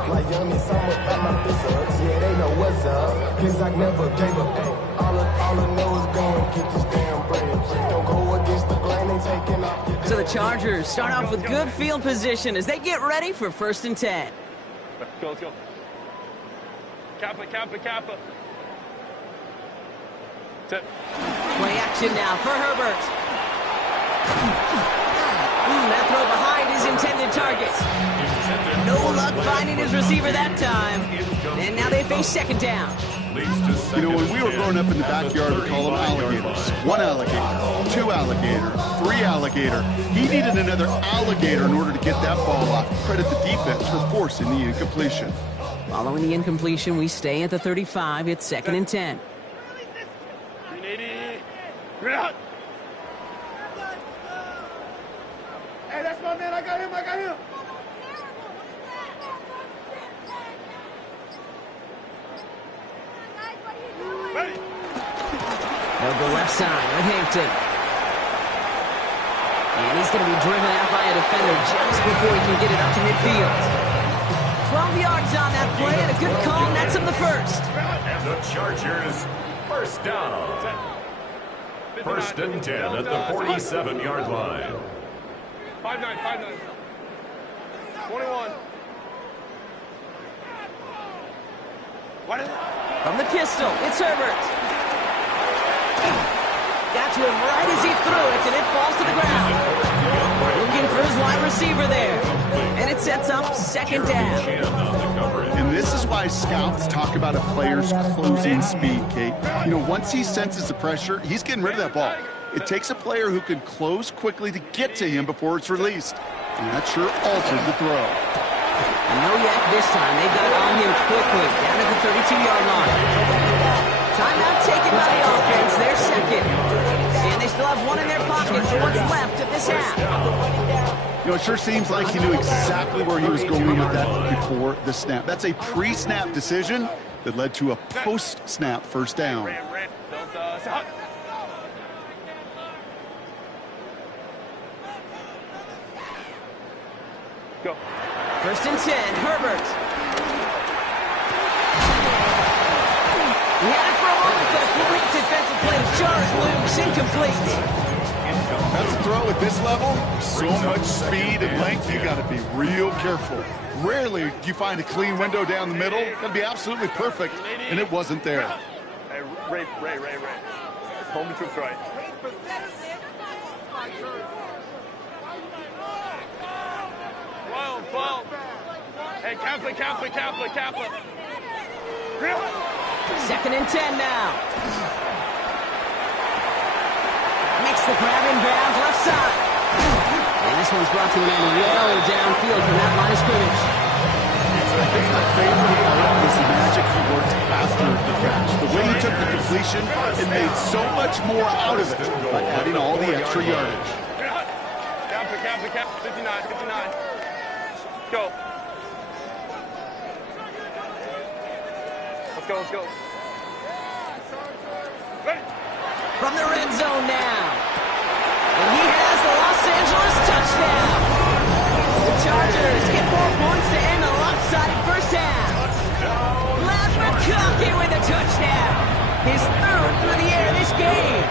Like Yummy Summer at my fizzers. Yeah, they know what's up. Cause I never gave up. All I know is go and get this damn bread. Don't go against the grain and taking off. So the Chargers start off with good field position as they get ready for 1st and 10. Let's go. Kappa. Set. Play action now for Herbert. That throw behind his intended target. No luck finding his receiver that time. And now they face 2nd down. You know, when we were growing up in the backyard, we call them alligators. 1 alligator, 2 alligator, 3 alligator. He needed another alligator in order to get that ball off. Credit the defense for forcing the incompletion. Following the incompletion, we stay at the 35. It's 2nd and 10. 380. You're out. Hey, that's my man. I got him. They'll go left side with Hampton. And he's going to be driven out by a defender just before he can get it up to midfield. 12 yards on that play and a good call, and that's him the first. And the Chargers, first down. 1st and 10 at the 47-yard line. 5-9. 21. From the pistol, it's Herbert. Got to him right as he threw it, and it falls to the ground. Looking for his wide receiver there. And it sets up 2nd down. And this is why scouts talk about a player's closing speed, Kate. You know, once he senses the pressure, he's getting rid of that ball. It takes a player who can close quickly to get to him before it's released. And that sure altered the throw. And no yak this time. They got on him quickly, down at the 32-yard line. Timeout taken by the offense, their second. And they still have one in their pocket for what's left of this half. You know, it sure seems like he knew exactly where he was going with that before the snap. That's a pre-snap decision that led to a post-snap first down. Go. First and 10, Herbert. He had it for a moment, but a complete defensive play to Jars loose, incomplete. That's a throw at this level. So much speed and length, you got to be real careful. Rarely do you find a clean window down the middle. Got to be absolutely perfect, and it wasn't there. Hey, Ray. Home to troops right. Whoa. Hey, Kaplan. Second and 10 now. Makes the grab in bounds, left side. And this one's brought to an end well downfield from that line of scrimmage. I think my favorite part was the magic he worked after the catch. The way he took the completion and made so much more out of it by adding all the extra yardage. Cap. 59. Go. Let's go. Ready. From the red zone now. And he has the Los Angeles touchdown. The Chargers get 4 points to end the lopsided first half. Matt McConkey with a touchdown. His third through the air this game.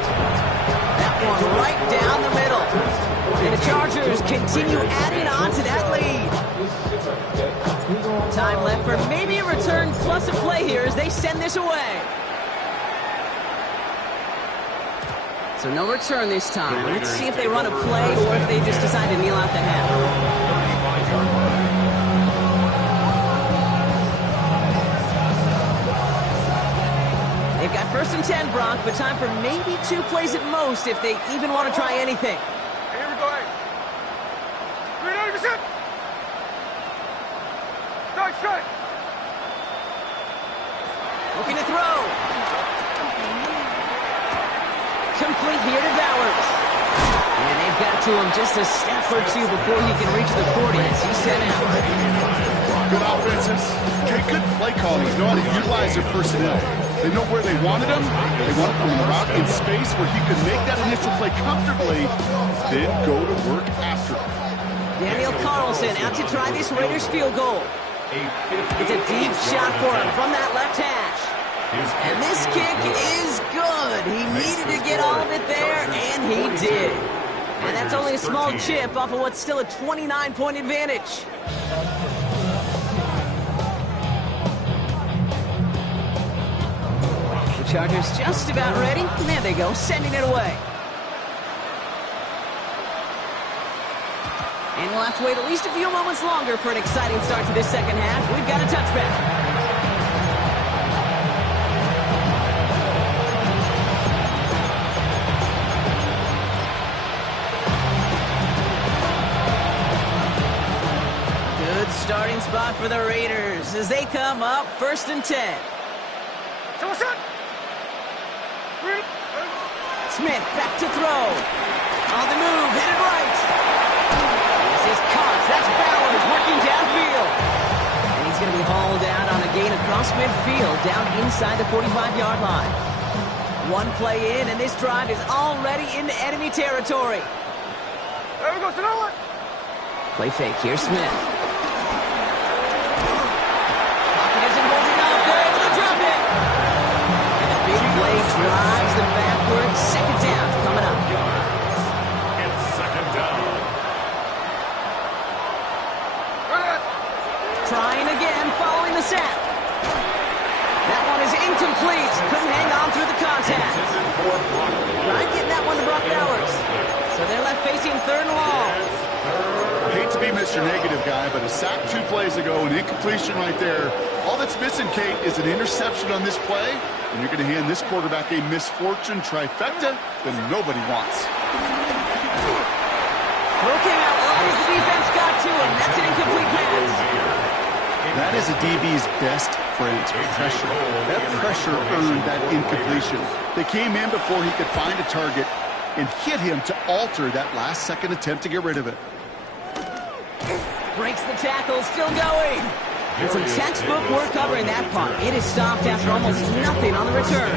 That one right down the middle. And the Chargers continue adding on to that lead. Time left for maybe a return plus a play here as they send this away. So no return this time. Let's see if they run a play or if they just decide to kneel out the half. They've got first and 10, Brock, but time for maybe 2 plays at most if they even want to try anything. Here we go, hey. 390%. Strike. Looking to throw. Complete here to Bowers. And they've got to him just a step or two before he can reach the 40 as he's sent out. Good offenses. Okay, good play calling. Know how to utilize their personnel. They know where they wanted him. They wanted him on the route in space where he could make that initial play comfortably, then go to work after. Daniel Carlson out to try this Raiders field goal. It's a deep shot for him from that left hash. And this kick is good. He needed to get all of it there, and he did. And that's only a small chip off of what's still a 29-point advantage. The Chargers just about ready. There they go, sending it away. And we'll have to wait at least a few moments longer for an exciting start to this second half. We've got a touchback. Good starting spot for the Raiders as they come up first and 10. Smith back to throw. On the move, headed right. This is Cox. That's Bowers working downfield. And he's going to be hauled out on a gain across midfield down inside the 45-yard line. One play in, and this drive is already into enemy territory. There we go, Sonoma. Play fake here, Smith. Pocket isn't holding up. They're able to drop it. And the big play drives them backwards. Second down coming up. It's second down. Trying again following the sack. That one is incomplete. Couldn't hang on through the contact. Trying getting that one to Brock Bowers. So they're left facing third and long. I hate to be Mr. Negative guy, but a sack 2 plays ago, an incompletion right there. All that's missing, Kate, is an interception on this play, and you're going to hand this quarterback a misfortune trifecta that nobody wants. Throw came out right as the defense got to him. That's an incomplete pass. That is a DB's best friend, pressure. That pressure earned that incompletion. They came in before he could find a target and hit him to alter that last-second attempt to get rid of it. Breaks the tackle, still going. And some textbook work covering that punt. It is stopped after almost nothing on the return.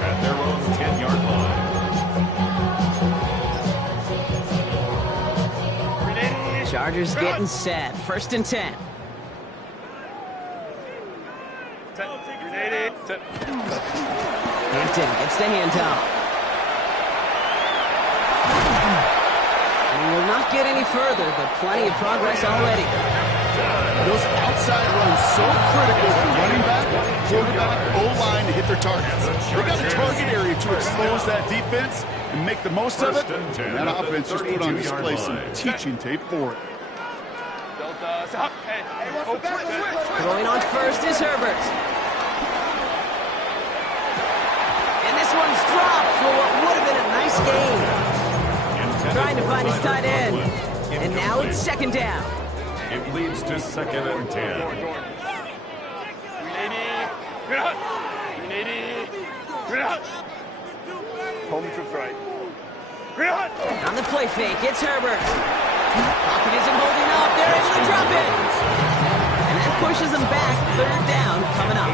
At their own 10-yard line. Chargers getting set. 1st and 10. Hampton gets the handoff. And he will not get any further, but plenty of progress already. Those outside runs so critical for running back, quarterback, O-line to hit their targets. They got a target area to expose that defense and make the most of it. And that offense just put on display some teaching tape for it. Throwing on first is Herbert. And this one's dropped for what would have been a nice game. Trying to find his tight end. And now it's 2nd down. It leads to 2nd and 10. Home trips right. On the play fake, it's Herbert. Pocket isn't holding up. They're able to drop it. And that pushes them back. 3rd down coming up.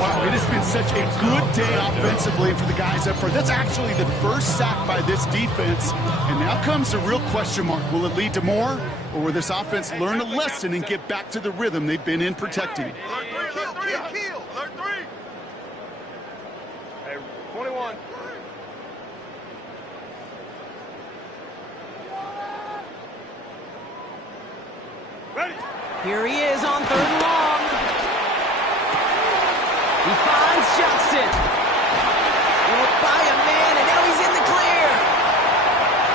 Wow, it has been such a good day offensively for the guys up front. That's actually the first sack by this defense. And now comes the real question mark. Will it lead to more? Or will this offense learn a lesson and get back to the rhythm they've been in protecting? Alert 3. Hey, 21. Ready. Here he is on 3rd and long. He finds Johnston. Broke by a man, and now he's in the clear.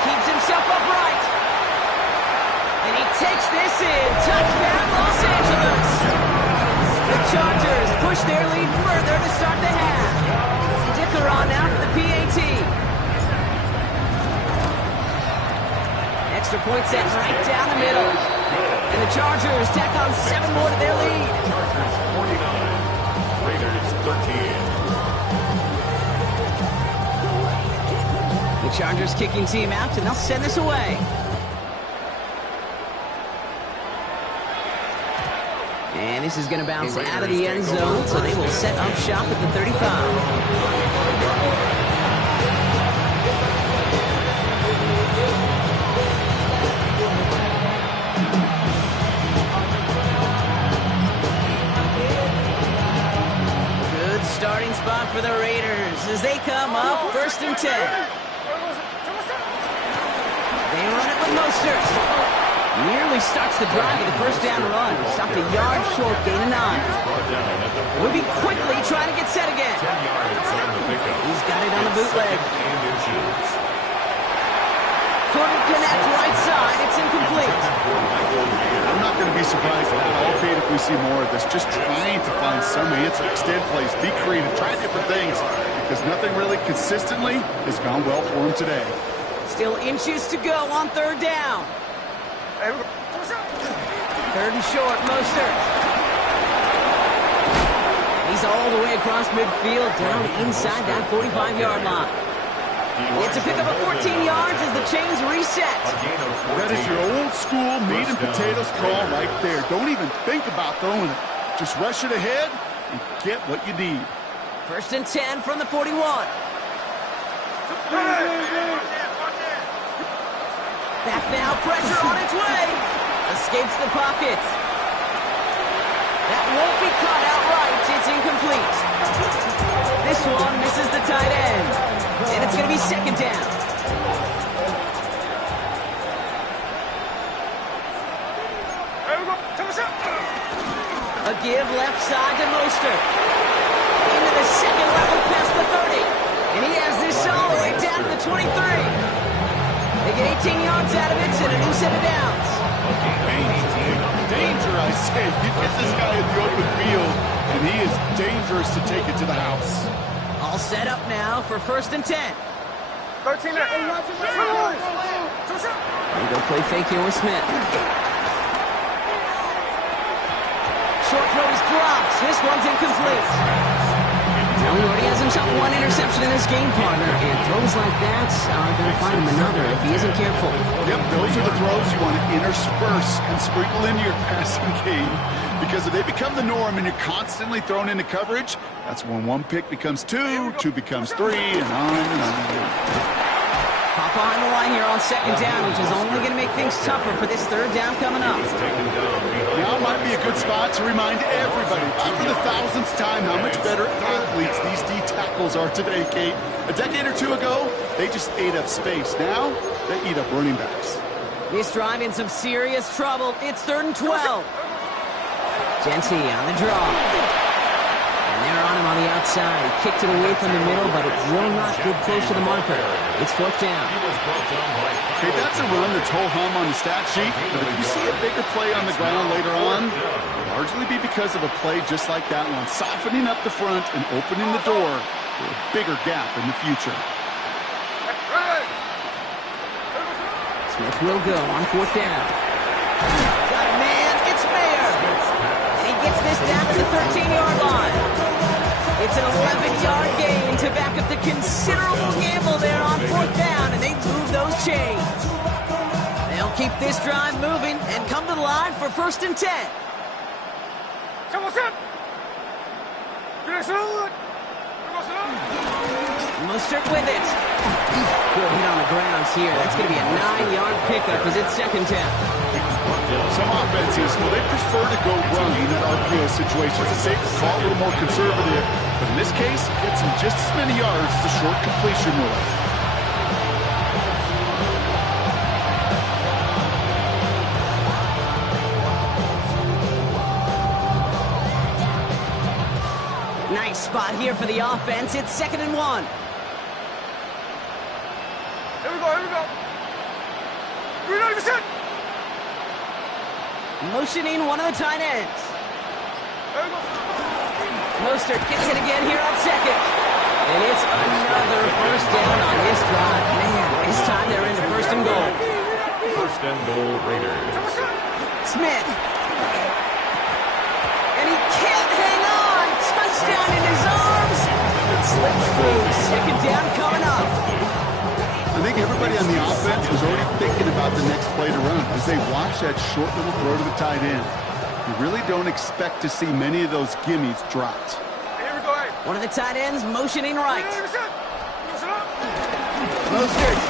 Keeps himself upright. And he takes this in. Touchdown, Los Angeles. The Chargers push their lead further to start the half. Dicker on now for the PAT. Extra point set right down the middle. And the Chargers tack on 7 more to their lead. Chargers 49, Raiders 13. The Chargers kicking team out, and they'll send this away. And this is going to bounce out of the end zone, so they will set up shop at the 35. Starting spot for the Raiders as they come up 1st and 10. They run it with Mostert. Nearly starts the drive with the 1st down run. Stopped a yard short, gain of 9. Moving quickly, trying to get set again. He's got it on the bootleg. Couldn't connect right side. It's incomplete. I'm not going to be surprised at all, Kate, if we see more of this. Just trying to find some answer, extend plays, be creative, try different things, because nothing really consistently has gone well for him today. Still inches to go on 3rd down. 3rd and short, Mostert. He's all the way across midfield, down inside that 45-yard line. It's a pickup of 14 yards as the chains reset. That is your old school meat and potatoes call right there. Don't even think about throwing it. Just rush it ahead and get what you need. 1st and 10 from the 41. Back now, pressure on its way. Escapes the pocket. That won't be caught outright. It's incomplete. This one misses the tight end. And it's going to be 2nd down. A give left side to Mostert. Into the 2nd level past the 30. And he has this all the way down to the 23. They get 18 yards out of it and a new set of downs. Danger, I say. You get this guy in the open field, and he is dangerous to take it to the house. All set up now for 1st and 10. 13 there. And go play fake here with Smith. Short throw is dropped. This one's incomplete. Now he already has himself one interception in his game, partner, and throws like that are going to find him another if he isn't careful. Yep, those are the throws you want to intersperse and sprinkle into your passing game, because if they become the norm and you're constantly thrown into coverage, that's when one pick becomes two, two becomes three, and on and on. Pop behind the line here on 2nd down, which is only going to make things tougher for this 3rd down coming up. Now might be a good spot to remind everybody, for the 1000th time, how much better athletes these D tackles are today, Kate. A decade or two ago, they just ate up space. Now, they eat up running backs. This drive in some serious trouble. It's 3rd and 12. Genty on the draw. And they're on him on the outside. He kicked it away from the middle, but it will not get close to the marker. It's 4th down. Okay, that's a run that's ho-hum on the stat sheet, but if you see a bigger play on the ground later on, it'll largely be because of a play just like that one, softening up the front and opening the door for a bigger gap in the future. Smith will go on 4th down. Got it, man. It's Mayer. And he gets this down to the 13-yard line. It's an 11-yard gain to back up the considerable gamble there on 4th down, and they move those chains. They'll keep this drive moving and come to the line for 1st and 10. Mostert with it. Good hit on the grounds here. That's going to be a 9-yard pickup as it's 2nd down. Some offenses, well, they prefer to go run in that RPO situation. It's a safer call, a little more conservative. But in this case, it gets him just as many yards as a short completion will. Nice spot here for the offense. It's 2nd and 1. Here we go. 390%. Motioning one of the tight ends. Mostert gets it again here on 2nd. And it's another 1st down on this drive. Man, this time they're into 1st and goal. 1st and goal, Raiders. Smith. And he can't hang on. Touchdown in his arms. It slips through. 2nd down coming up. I think everybody on the offense was already thinking about the next play to run as they watch that short little throw to the tight end. You really don't expect to see many of those gimmies dropped. One of the tight ends motioning right. Mostert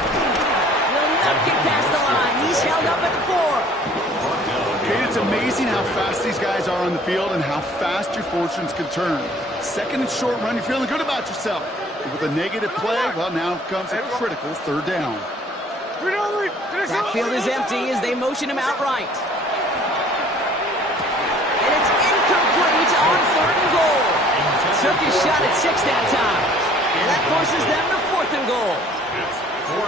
will not get past the line. He's held up at the 4. Okay, it's amazing how fast these guys are on the field and how fast your fortunes can turn. 2nd and short run, you're feeling good about yourself. But with a negative play, well, now comes a critical 3rd down. Backfield is empty as they motion him outright. And it's incomplete on 3rd and goal. Took his shot at 6 that time. And that forces them to 4th and goal.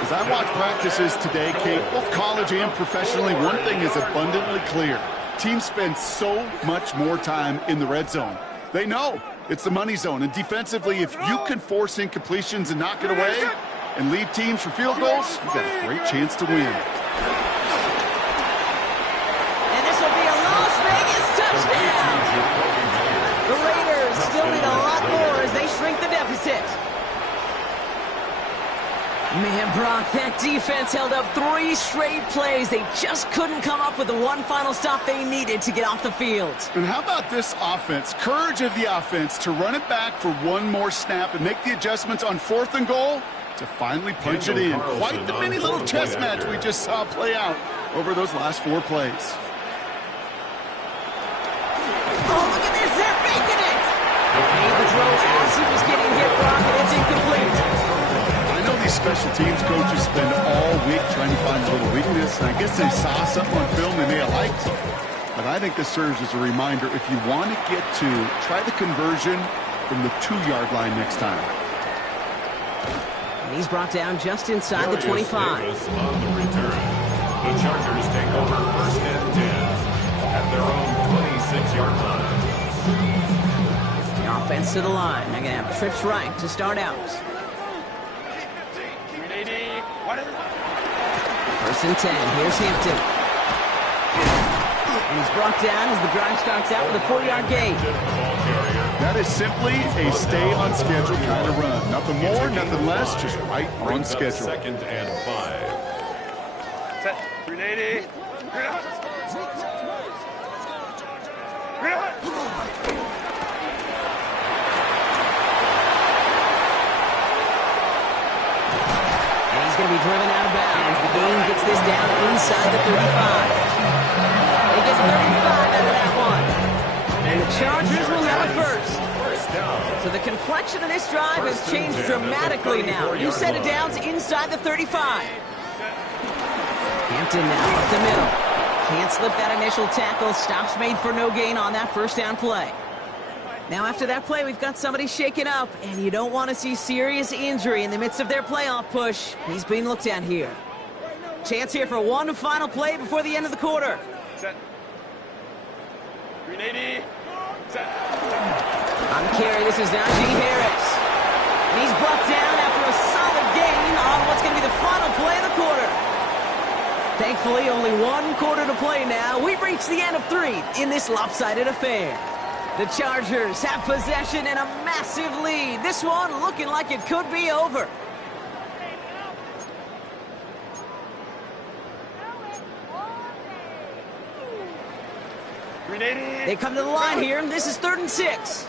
As I watch practices today, Kate, both college and professionally, one thing is abundantly clear. Teams spend so much more time in the red zone. They know it's the money zone. And defensively, if you can force incompletions and knock it away and leave teams for field goals, you've got a great chance to win. And this will be a Las Vegas touchdown. The Raiders still need a lot more as they shrink the deficit. Man, Brock, that defense held up 3 straight plays. They just couldn't come up with the one final stop they needed to get off the field. And how about this offense? Courage of the offense to run it back for one more snap and make the adjustments on 4th and goal to finally punch it in. Quite the mini little chess match we just saw play out over those last 4 plays. Oh, look at this. They're faking it. Made the throw as he was getting hit, Brock, and it's incomplete. I know these special teams coaches spend all week trying to find a little weakness, and I guess they saw something on film they may have liked. But I think this serves as a reminder, if you want to get to, try the conversion from the 2-yard line next time. And he's brought down just inside the 25. Davis on the return. The Chargers take over 1st and 10 at their own 26-yard line. The offense to the line. They're going to have trips right to start out. 1st and 10. Here's Hampton. And he's brought down as the drive starts out with a 4-yard gain. That is simply a stay on schedule kind of run. Nothing more, nothing less, just right on schedule. 2nd and 5. Set. 380. And he's going to be driven out of bounds. The game gets this down inside the 35. He gets 35 out of that one. And the Chargers will have a first. So the complexion of this drive has changed dramatically now. New set of downs inside the 35. Hampton now up the middle. Can't slip that initial tackle. Stops made for no gain on that 1st down play. Now after that play, we've got somebody shaken up, and you don't want to see serious injury in the midst of their playoff push. He's being looked at here. Chance here for one final play before the end of the quarter. Set. 380. Set. On the carry, this is Najee Harris. And he's brought down after a solid gain on what's going to be the final play of the quarter. Thankfully, only one quarter to play now. We've reached the end of 3 in this lopsided affair. The Chargers have possession and a massive lead. This one looking like it could be over. They come to the line here, and this is 3rd and 6.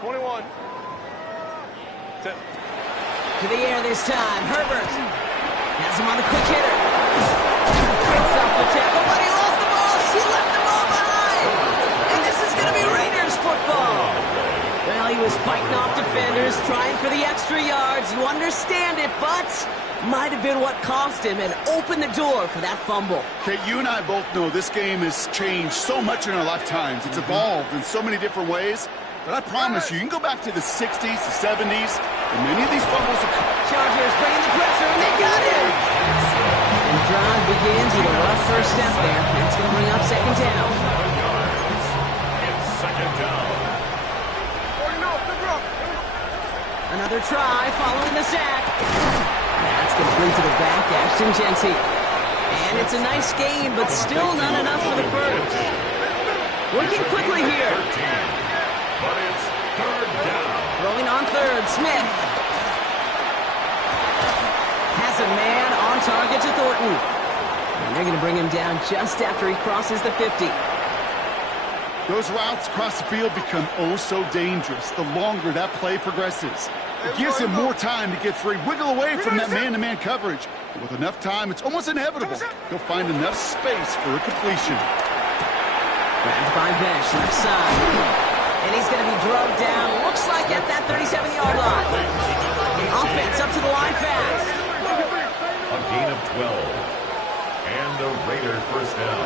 21. To the air this time. Herbert has him on the quick hitter. Breaks off the tackle, but he lost the ball. He left the ball behind. And this is going to be Raiders football. Well, he was fighting off defenders, trying for the extra yards. You understand it, but might have been what cost him and opened the door for that fumble. Okay, you and I both know this game has changed so much in our lifetimes. It's evolved in so many different ways. But I promise you can go back to the 60s, the 70s, and many of these fumbles are... Chargers bringing the pressure, and they got him! And the drive begins with a rough first step there. That's going to bring up 2nd down. It's 2nd down. Another try following the sack. That's complete to the back, Ashton Genty. And it's a nice gain, but still not enough for the first. Working quickly here. But it's 3rd down. Throwing on 3rd, Smith. Has a man on target to Thornton. And they're going to bring him down just after he crosses the 50. Those routes across the field become oh so dangerous the longer that play progresses. It gives him more time to get free, wiggle away from that man-to-man coverage. And with enough time, it's almost inevitable. He'll find enough space for a completion. Grabbed by Besh, left side. And he's going to be drugged down, looks like at that 37-yard line. Offense up to the line fast. A gain of 12. And a Raider 1st down.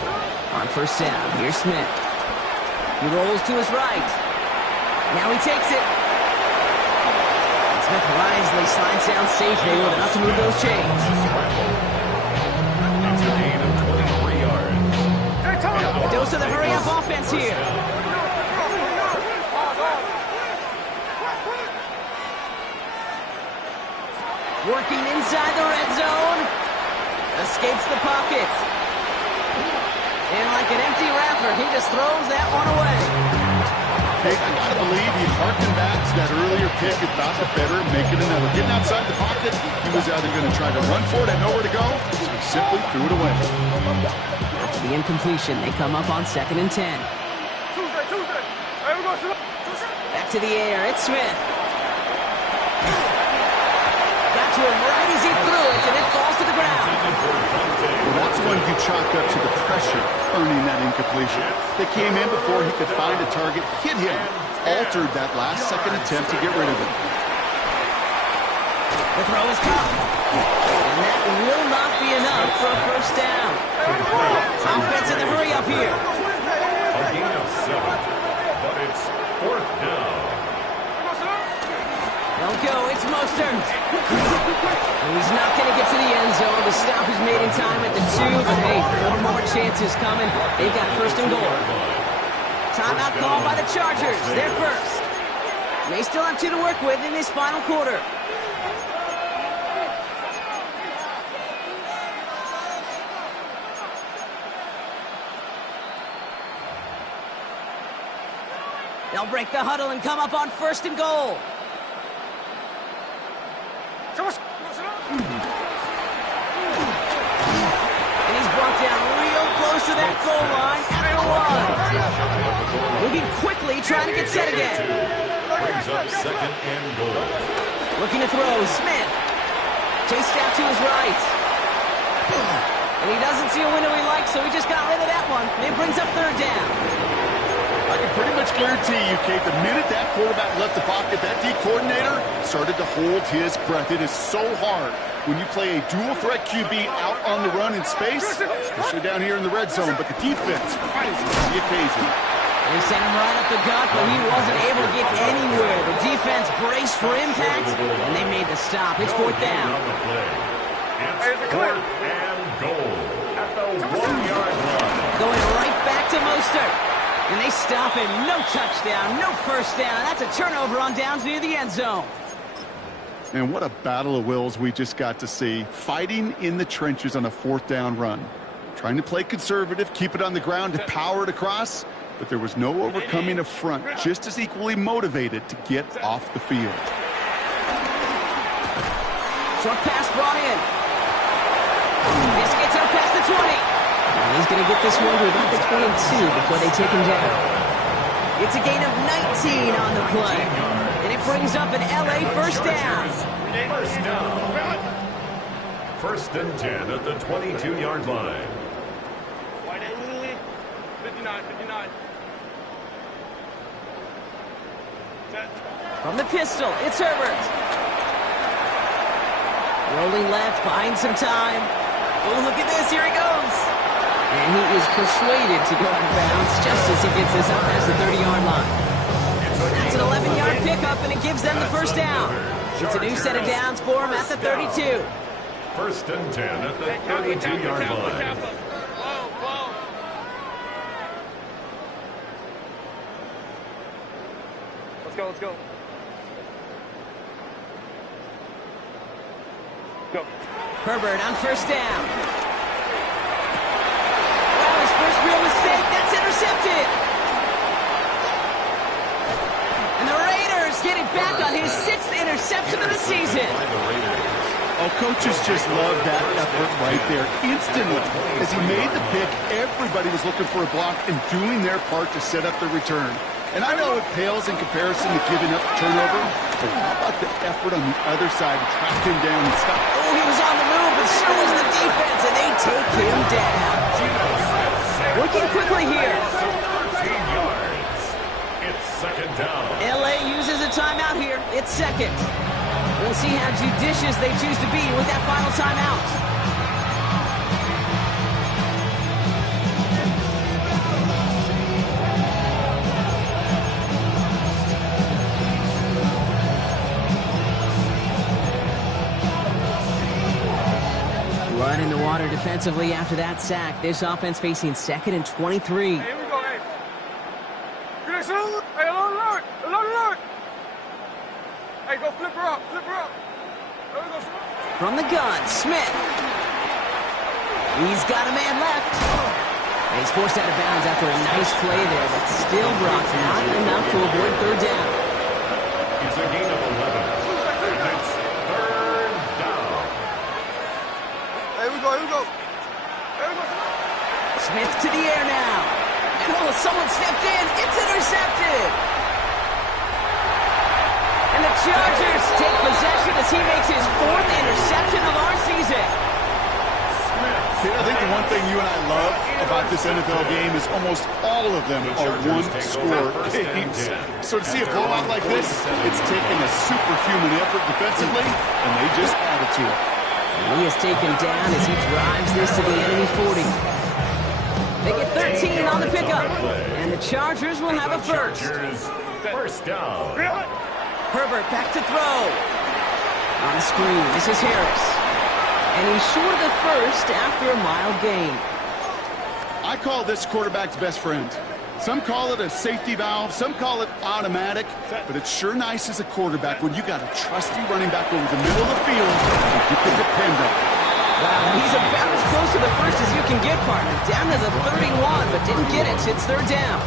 On 1st down, here's Smith. He rolls to his right. Now he takes it. And Smith wisely slides down safely with enough to move those chains. It's a gain of 23 yards. A dose of the hurry-up offense here. Working inside the red zone. Escapes the pocket. And like an empty wrapper, he just throws that one away. Hey, I gotta believe he harkened back to that earlier pick and thought the better make it another. Getting outside the pocket, he was either going to try to run for it and nowhere to go, so he simply threw it away. After the incompletion, they come up on 2nd and 10. Back to the air, it's Smith. Got to him right as he threw it, and it falls to the ground. Well, that's when you chalk up to the pressure earning that incompletion. They came in before he could find a target, hit him, altered that last-second attempt to get rid of him. The throw is caught. And that will not be enough for a 1st down. Offense in the hurry up here. A gain of 6. but it's 4th down. They'll go. It's Mostert. And he's not going to get to the end zone. The stop is made in time at the 2, but hey, 4 more chances coming. They've got 1st and goal. Timeout called by the Chargers. They're first. They still have 2 to work with in this final quarter. They'll break the huddle and come up on 1st and goal. And he's brought down real close to that goal line at the 1. Moving quickly, trying to get set again. Brings up 2nd and goal. Looking to throw, Smith. Chased out to his right. And he doesn't see a window he likes, so he just got rid of that one. And it brings up 3rd down. I can pretty much guarantee you, Kate, the minute that quarterback left the pocket, that D coordinator started to hold his breath. It is so hard when you play a dual-threat QB out on the run in space, especially down here in the red zone, but the defense rises to the occasion. They sent him right up the gut, but he wasn't able to get anywhere. The defense braced for impact, and they made the stop. It's 4th down. It's 4th and goal at the 1-yard line. Going right back to Mostert. And they stop him. No touchdown, no 1st down. That's a turnover on downs near the end zone. And what a battle of wills we just got to see. Fighting in the trenches on a 4th down run. Trying to play conservative, keep it on the ground to power it across. But there was no overcoming a front just as equally motivated to get off the field. Short pass brought in. This gets out past the 20. And he's going to get this one to about the 22 before they take him down. It's a gain of 19 on the play. And it brings up an LA 1st down. 1st down. 1st and 10 at the 22-yard line. 59. From the pistol, it's Herbert. Rolling left, buying some time. Oh, look at this. Here he goes. And he is persuaded to go out of bounds just as he gets this up past the 30-yard line. That's an 11-yard pickup, and it gives them the 1st down. It's a new set of downs for him at the 32. 1st and 10 at the 32-yard line. Let's go. Go. Herbert on 1st down. His first real mistake, that's intercepted. And the Raiders get it back on his 6th interception of the season. Oh, coaches just love that effort right there. Instantly, as he made the pick, everybody was looking for a block and doing their part to set up the return. And I know it pales in comparison to giving up the turnover, but how about the effort on the other side to track him down and stop? Oh, he was on the move, but so was the defense, and they take him down. Working quickly here. 13 yards. It's 2nd down. LA uses a timeout here. It's 2nd. We'll see how judicious they choose to be with that final timeout. Blood in the water defensively after that sack. This offense facing 2nd and 23. Here we go, hey. Hey, alert. Hey, go flip her up. From the gun, Smith. He's got a man left. And he's forced out of bounds after a nice play there, but still brought not enough to avoid 3rd down. It's a gain of 11. And it's 3rd down. Here we go. Smith to the air now. And oh, someone stepped in. It's intercepted. And the Chargers take possession as he makes his 4th interception of our season. I think the one thing you and I love about this NFL game is almost all of them are one-score games. So to see a blowout like this, it's taken a superhuman effort defensively, and they just added to it. And he is taken down as he drives this to the enemy 40. They get 13 on the pickup. And the Chargers will have a first. First down. Herbert back to throw. On the screen, this is Harris. And he's short of the first after a mild gain. I call this quarterback's best friend. Some call it a safety valve, some call it automatic, but it's sure nice as a quarterback when you got a trusty running back over the middle of the field and you can depend on. Wow, and he's about as close to the first as you can get, partner. Down to the 31, but didn't get it. It's third down.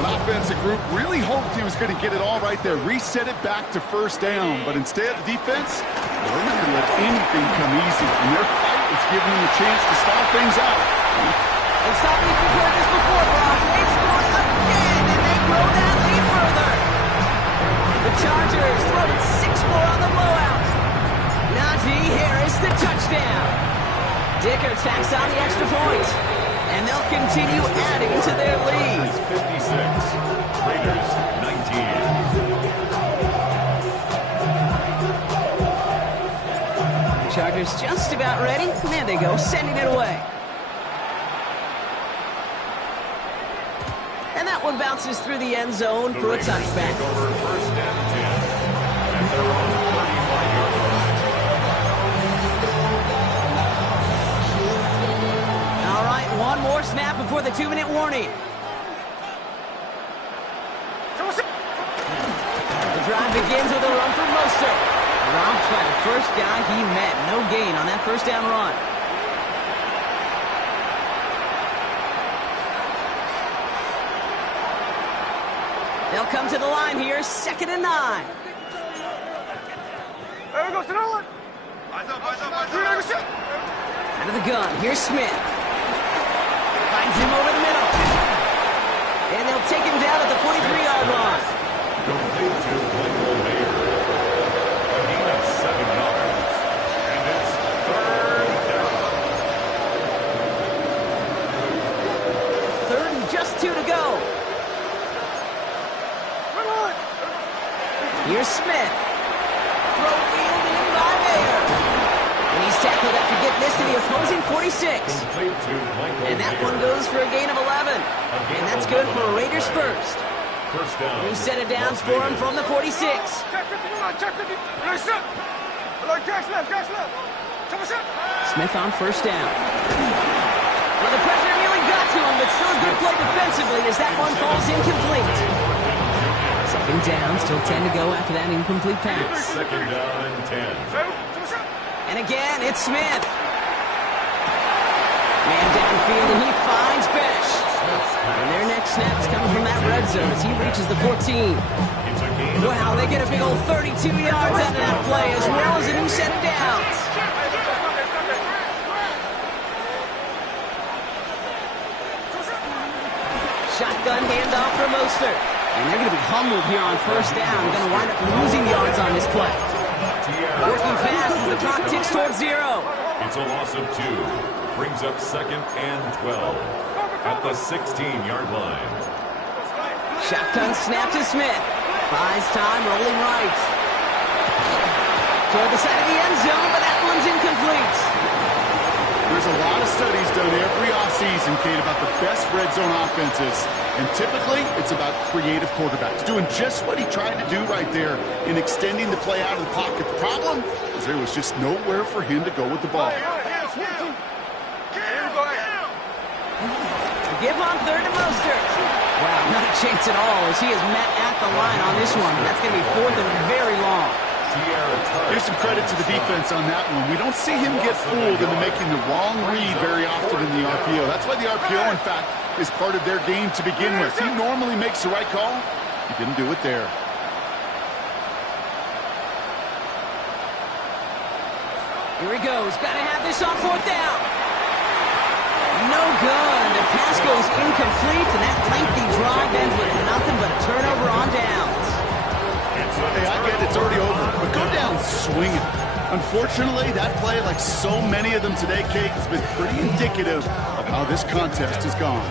An offensive group really hoped he was going to get it all right there, reset it back to first down, but instead the defense, they're not going to let anything come easy, and their fight is giving them a chance to start things out. Let's stop if you've heard this before, Brock. They scored again, and they grow that lead further. The Chargers throw it 6 more on the blowout. Najee Harris, the touchdown. Dicker tacks on the extra point, and they'll continue adding to their lead. 56, Raiders 19. Chargers just about ready. There they go, sending it away. And that one bounces through the end zone for a touchback. Over first and 10 at their own 35-yard line. All right, one more snap before the 2-minute warning. The drive begins with a run from Mostert. Robbed by the first guy he met. No gain on that first down run. They'll come to the line here, 2nd and 9. There we go, sit on. Out of the gun, here's Smith. Finds him over the middle. And they'll take him down at the 43-yard line. Complete to Michael Mayer. A gain of 7 yards. And it's third down. 3rd and just 2 to go. Here's Smith. Throw wheeled in by Mayer. And he's tackled after getting this to the opposing 46. And that one goes for a gain of 11. And that's good for a Raiders first. First down. New set of downs for him from the 46. Smith on first down. Well, the pressure nearly got to him, but still a good play defensively as that one falls incomplete. 2nd down, still 10 to go after that incomplete pass. 2nd down and 10. And again, it's Smith. Man downfield, and he finds Besh. And their next snap is coming from that red zone as he reaches the 14. Wow, they get a big old 32 yards out of that play, as well as a new set of downs. Shotgun handoff for Mostert. And they're going to be humbled here on first down. Going to wind up losing yards on this play. Working fast as the clock ticks towards 0. It's a loss of 2. Brings up 2nd and 12 at the 16-yard line. Shotgun snap to Smith. Buys time, rolling right. Toward the side of the end zone, but that one's incomplete. There's a lot of studies done every offseason, Kate, about the best red zone offenses. And typically, it's about creative quarterbacks, doing just what he tried to do right there in extending the play out of the pocket. The problem is there was just nowhere for him to go with the ball. Give on 3rd to Mostert. Wow, not a chance at all as he is met at the line on this one. That's going to be 4th and very long. Give some credit to the defense on that one. We don't see him get fooled into making the wrong read very often in the RPO. That's why the RPO, in fact, is part of their game to begin with. He normally makes the right call. He didn't do it there. Here he goes. Got to have this on 4th down. No good. The pass goes incomplete, and that lengthy drive ends with nothing but a turnover on downs. Hey, I get it's already over, but go down swinging. Unfortunately, that play, like so many of them today, Kate, has been pretty indicative of how this contest has gone.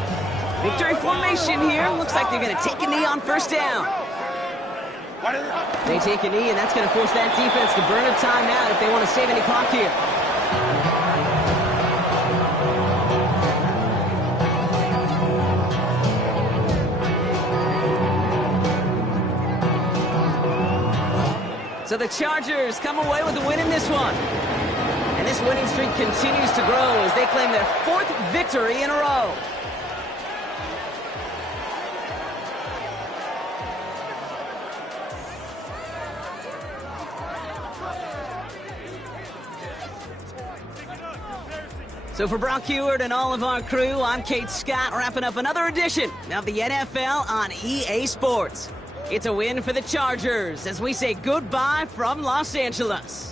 Victory formation here. Looks like they're going to take a knee on first down. They take a knee, and that's going to force that defense to burn a timeout if they want to save any clock here. So the Chargers come away with a win in this one. And this winning streak continues to grow as they claim their 4th victory in a row. So for Brock Heward and all of our crew, I'm Kate Scott, wrapping up another edition of the NFL on EA Sports. It's a win for the Chargers as we say goodbye from Los Angeles.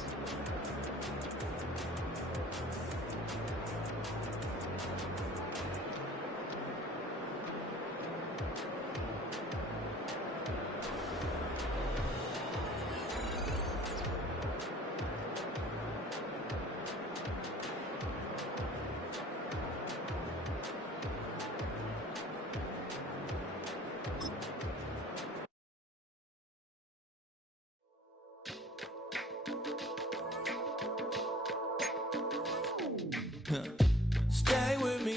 Stay with me.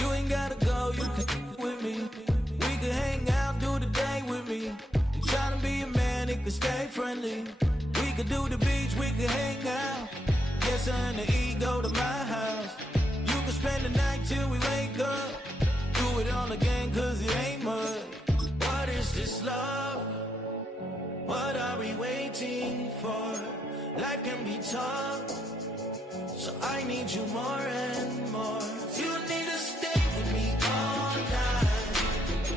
You ain't gotta go, you can with me. We can hang out, do the day with me. You tryna be a man, it can stay friendly. We could do the beach, we can hang out. Yes, and the ego to my house. You can spend the night till we wake up. Do it all again, cause it ain't mud. What is this love? What are we waiting for? Life can be tough. So I need you more and more. You need to stay with me all night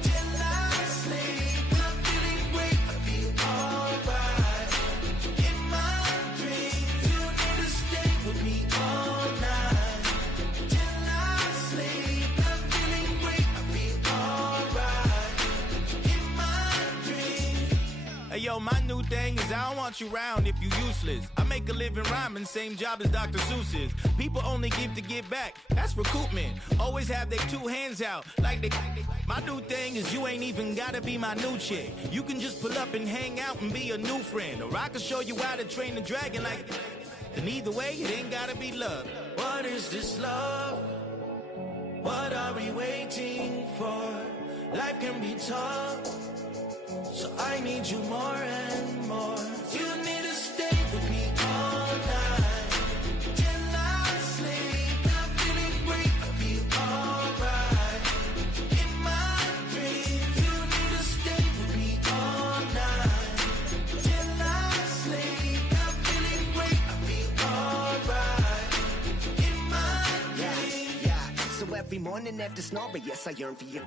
till I sleep. I'm feeling great, I'll be alright. In my dreams, you need to stay with me all night till I sleep. I'm feeling great, I'll be alright. In my dreams. Hey yo, my new thing is I don't want you around if you useless. I make a living rhyming, same job as Dr. Seuss's. People only give to give back, that's recoupment. Always have their 2 hands out, like they. My new thing is you ain't even gotta be my new chick. You can just pull up and hang out and be a new friend. Or I can show you how to train the dragon like. And either way, it ain't gotta be love. What is this love? What are we waiting for? Life can be tough. So I need you more and more. You need to stay with me all night till I sleep. I'm feeling great, I'll be alright. In my dreams, you need to stay with me all night till I sleep. I'm feeling great, I'll be alright. In my dreams. Yeah. So every morning after snoring, yes, I yearn for you.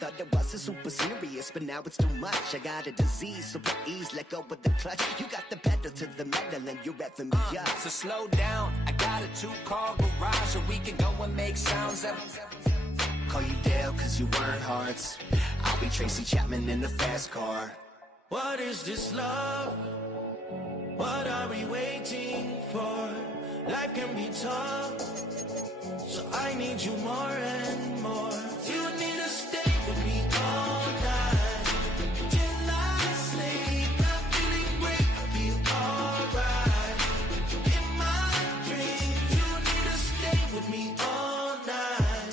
Thought that wasn't super serious, but now it's too much. I got a disease, so please let go with the clutch. You got the pedal to the metal and you're reffing me up. So slow down, I got a 2-car garage, so we can go and make sounds of. Call you Dale, cause you weren't hearts. I'll be Tracy Chapman in the fast car. What is this love? What are we waiting for? Life can be tough, so I need you more and more. You need to stay with me all night till I sleep. I'm feeling great, I'll be alright. In my dreams, you need to stay with me all night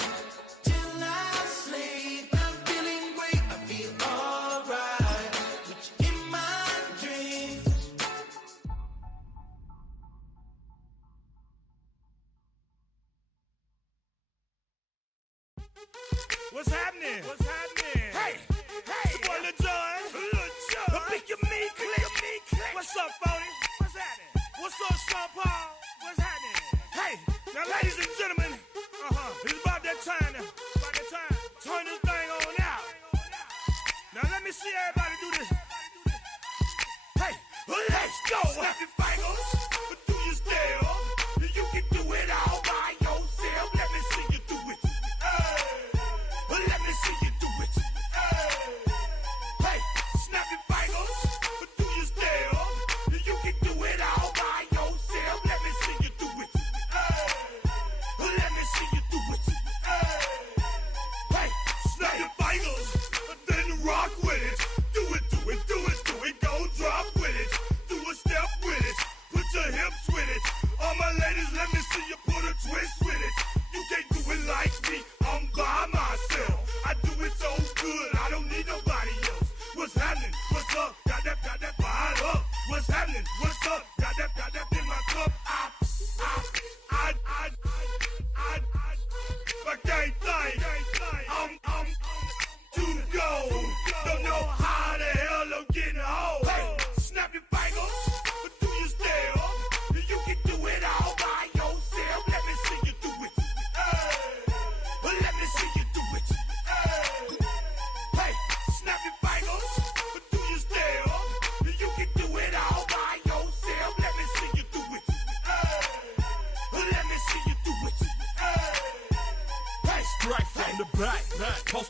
till I sleep. I'm feeling great, I'll be alright. In my dreams.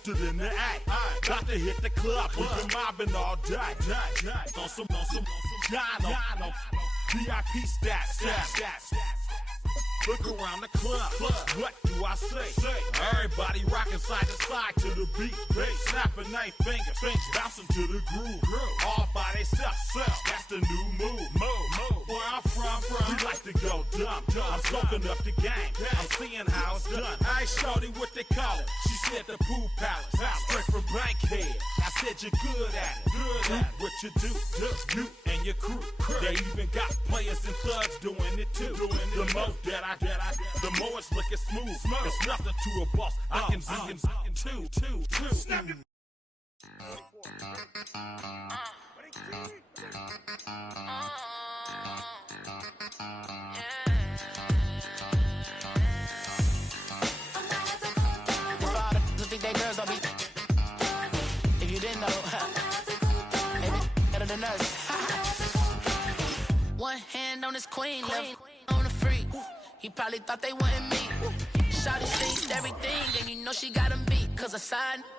posted in the act. Got to hit the club. We've been mobbing all day. On some Gino. VIP stats. Look around the club. What do I say? Everybody rocking side to side to the beat. Snapping night fingers, bouncing to the groove. All by themselves. That's the new move. Where I'm from, we like to go dumb. I'm soaking up the game. I'm seeing how it's done. I ain't shorty what they call it. She said the pool palace. Straight from Bankhead. I said you're good at it. Do what you do. You and your crew. They even got players and thugs doing it too. The more that the more it's looking smooth. It's nothing to a boss. I can see him two. Snap it. Think they girls don't be. If you didn't know, maybe better than us. One hand on his queen, left on the freak. He probably thought they wanted me. Shawty seen everything, and you know she got him beat. Cause aside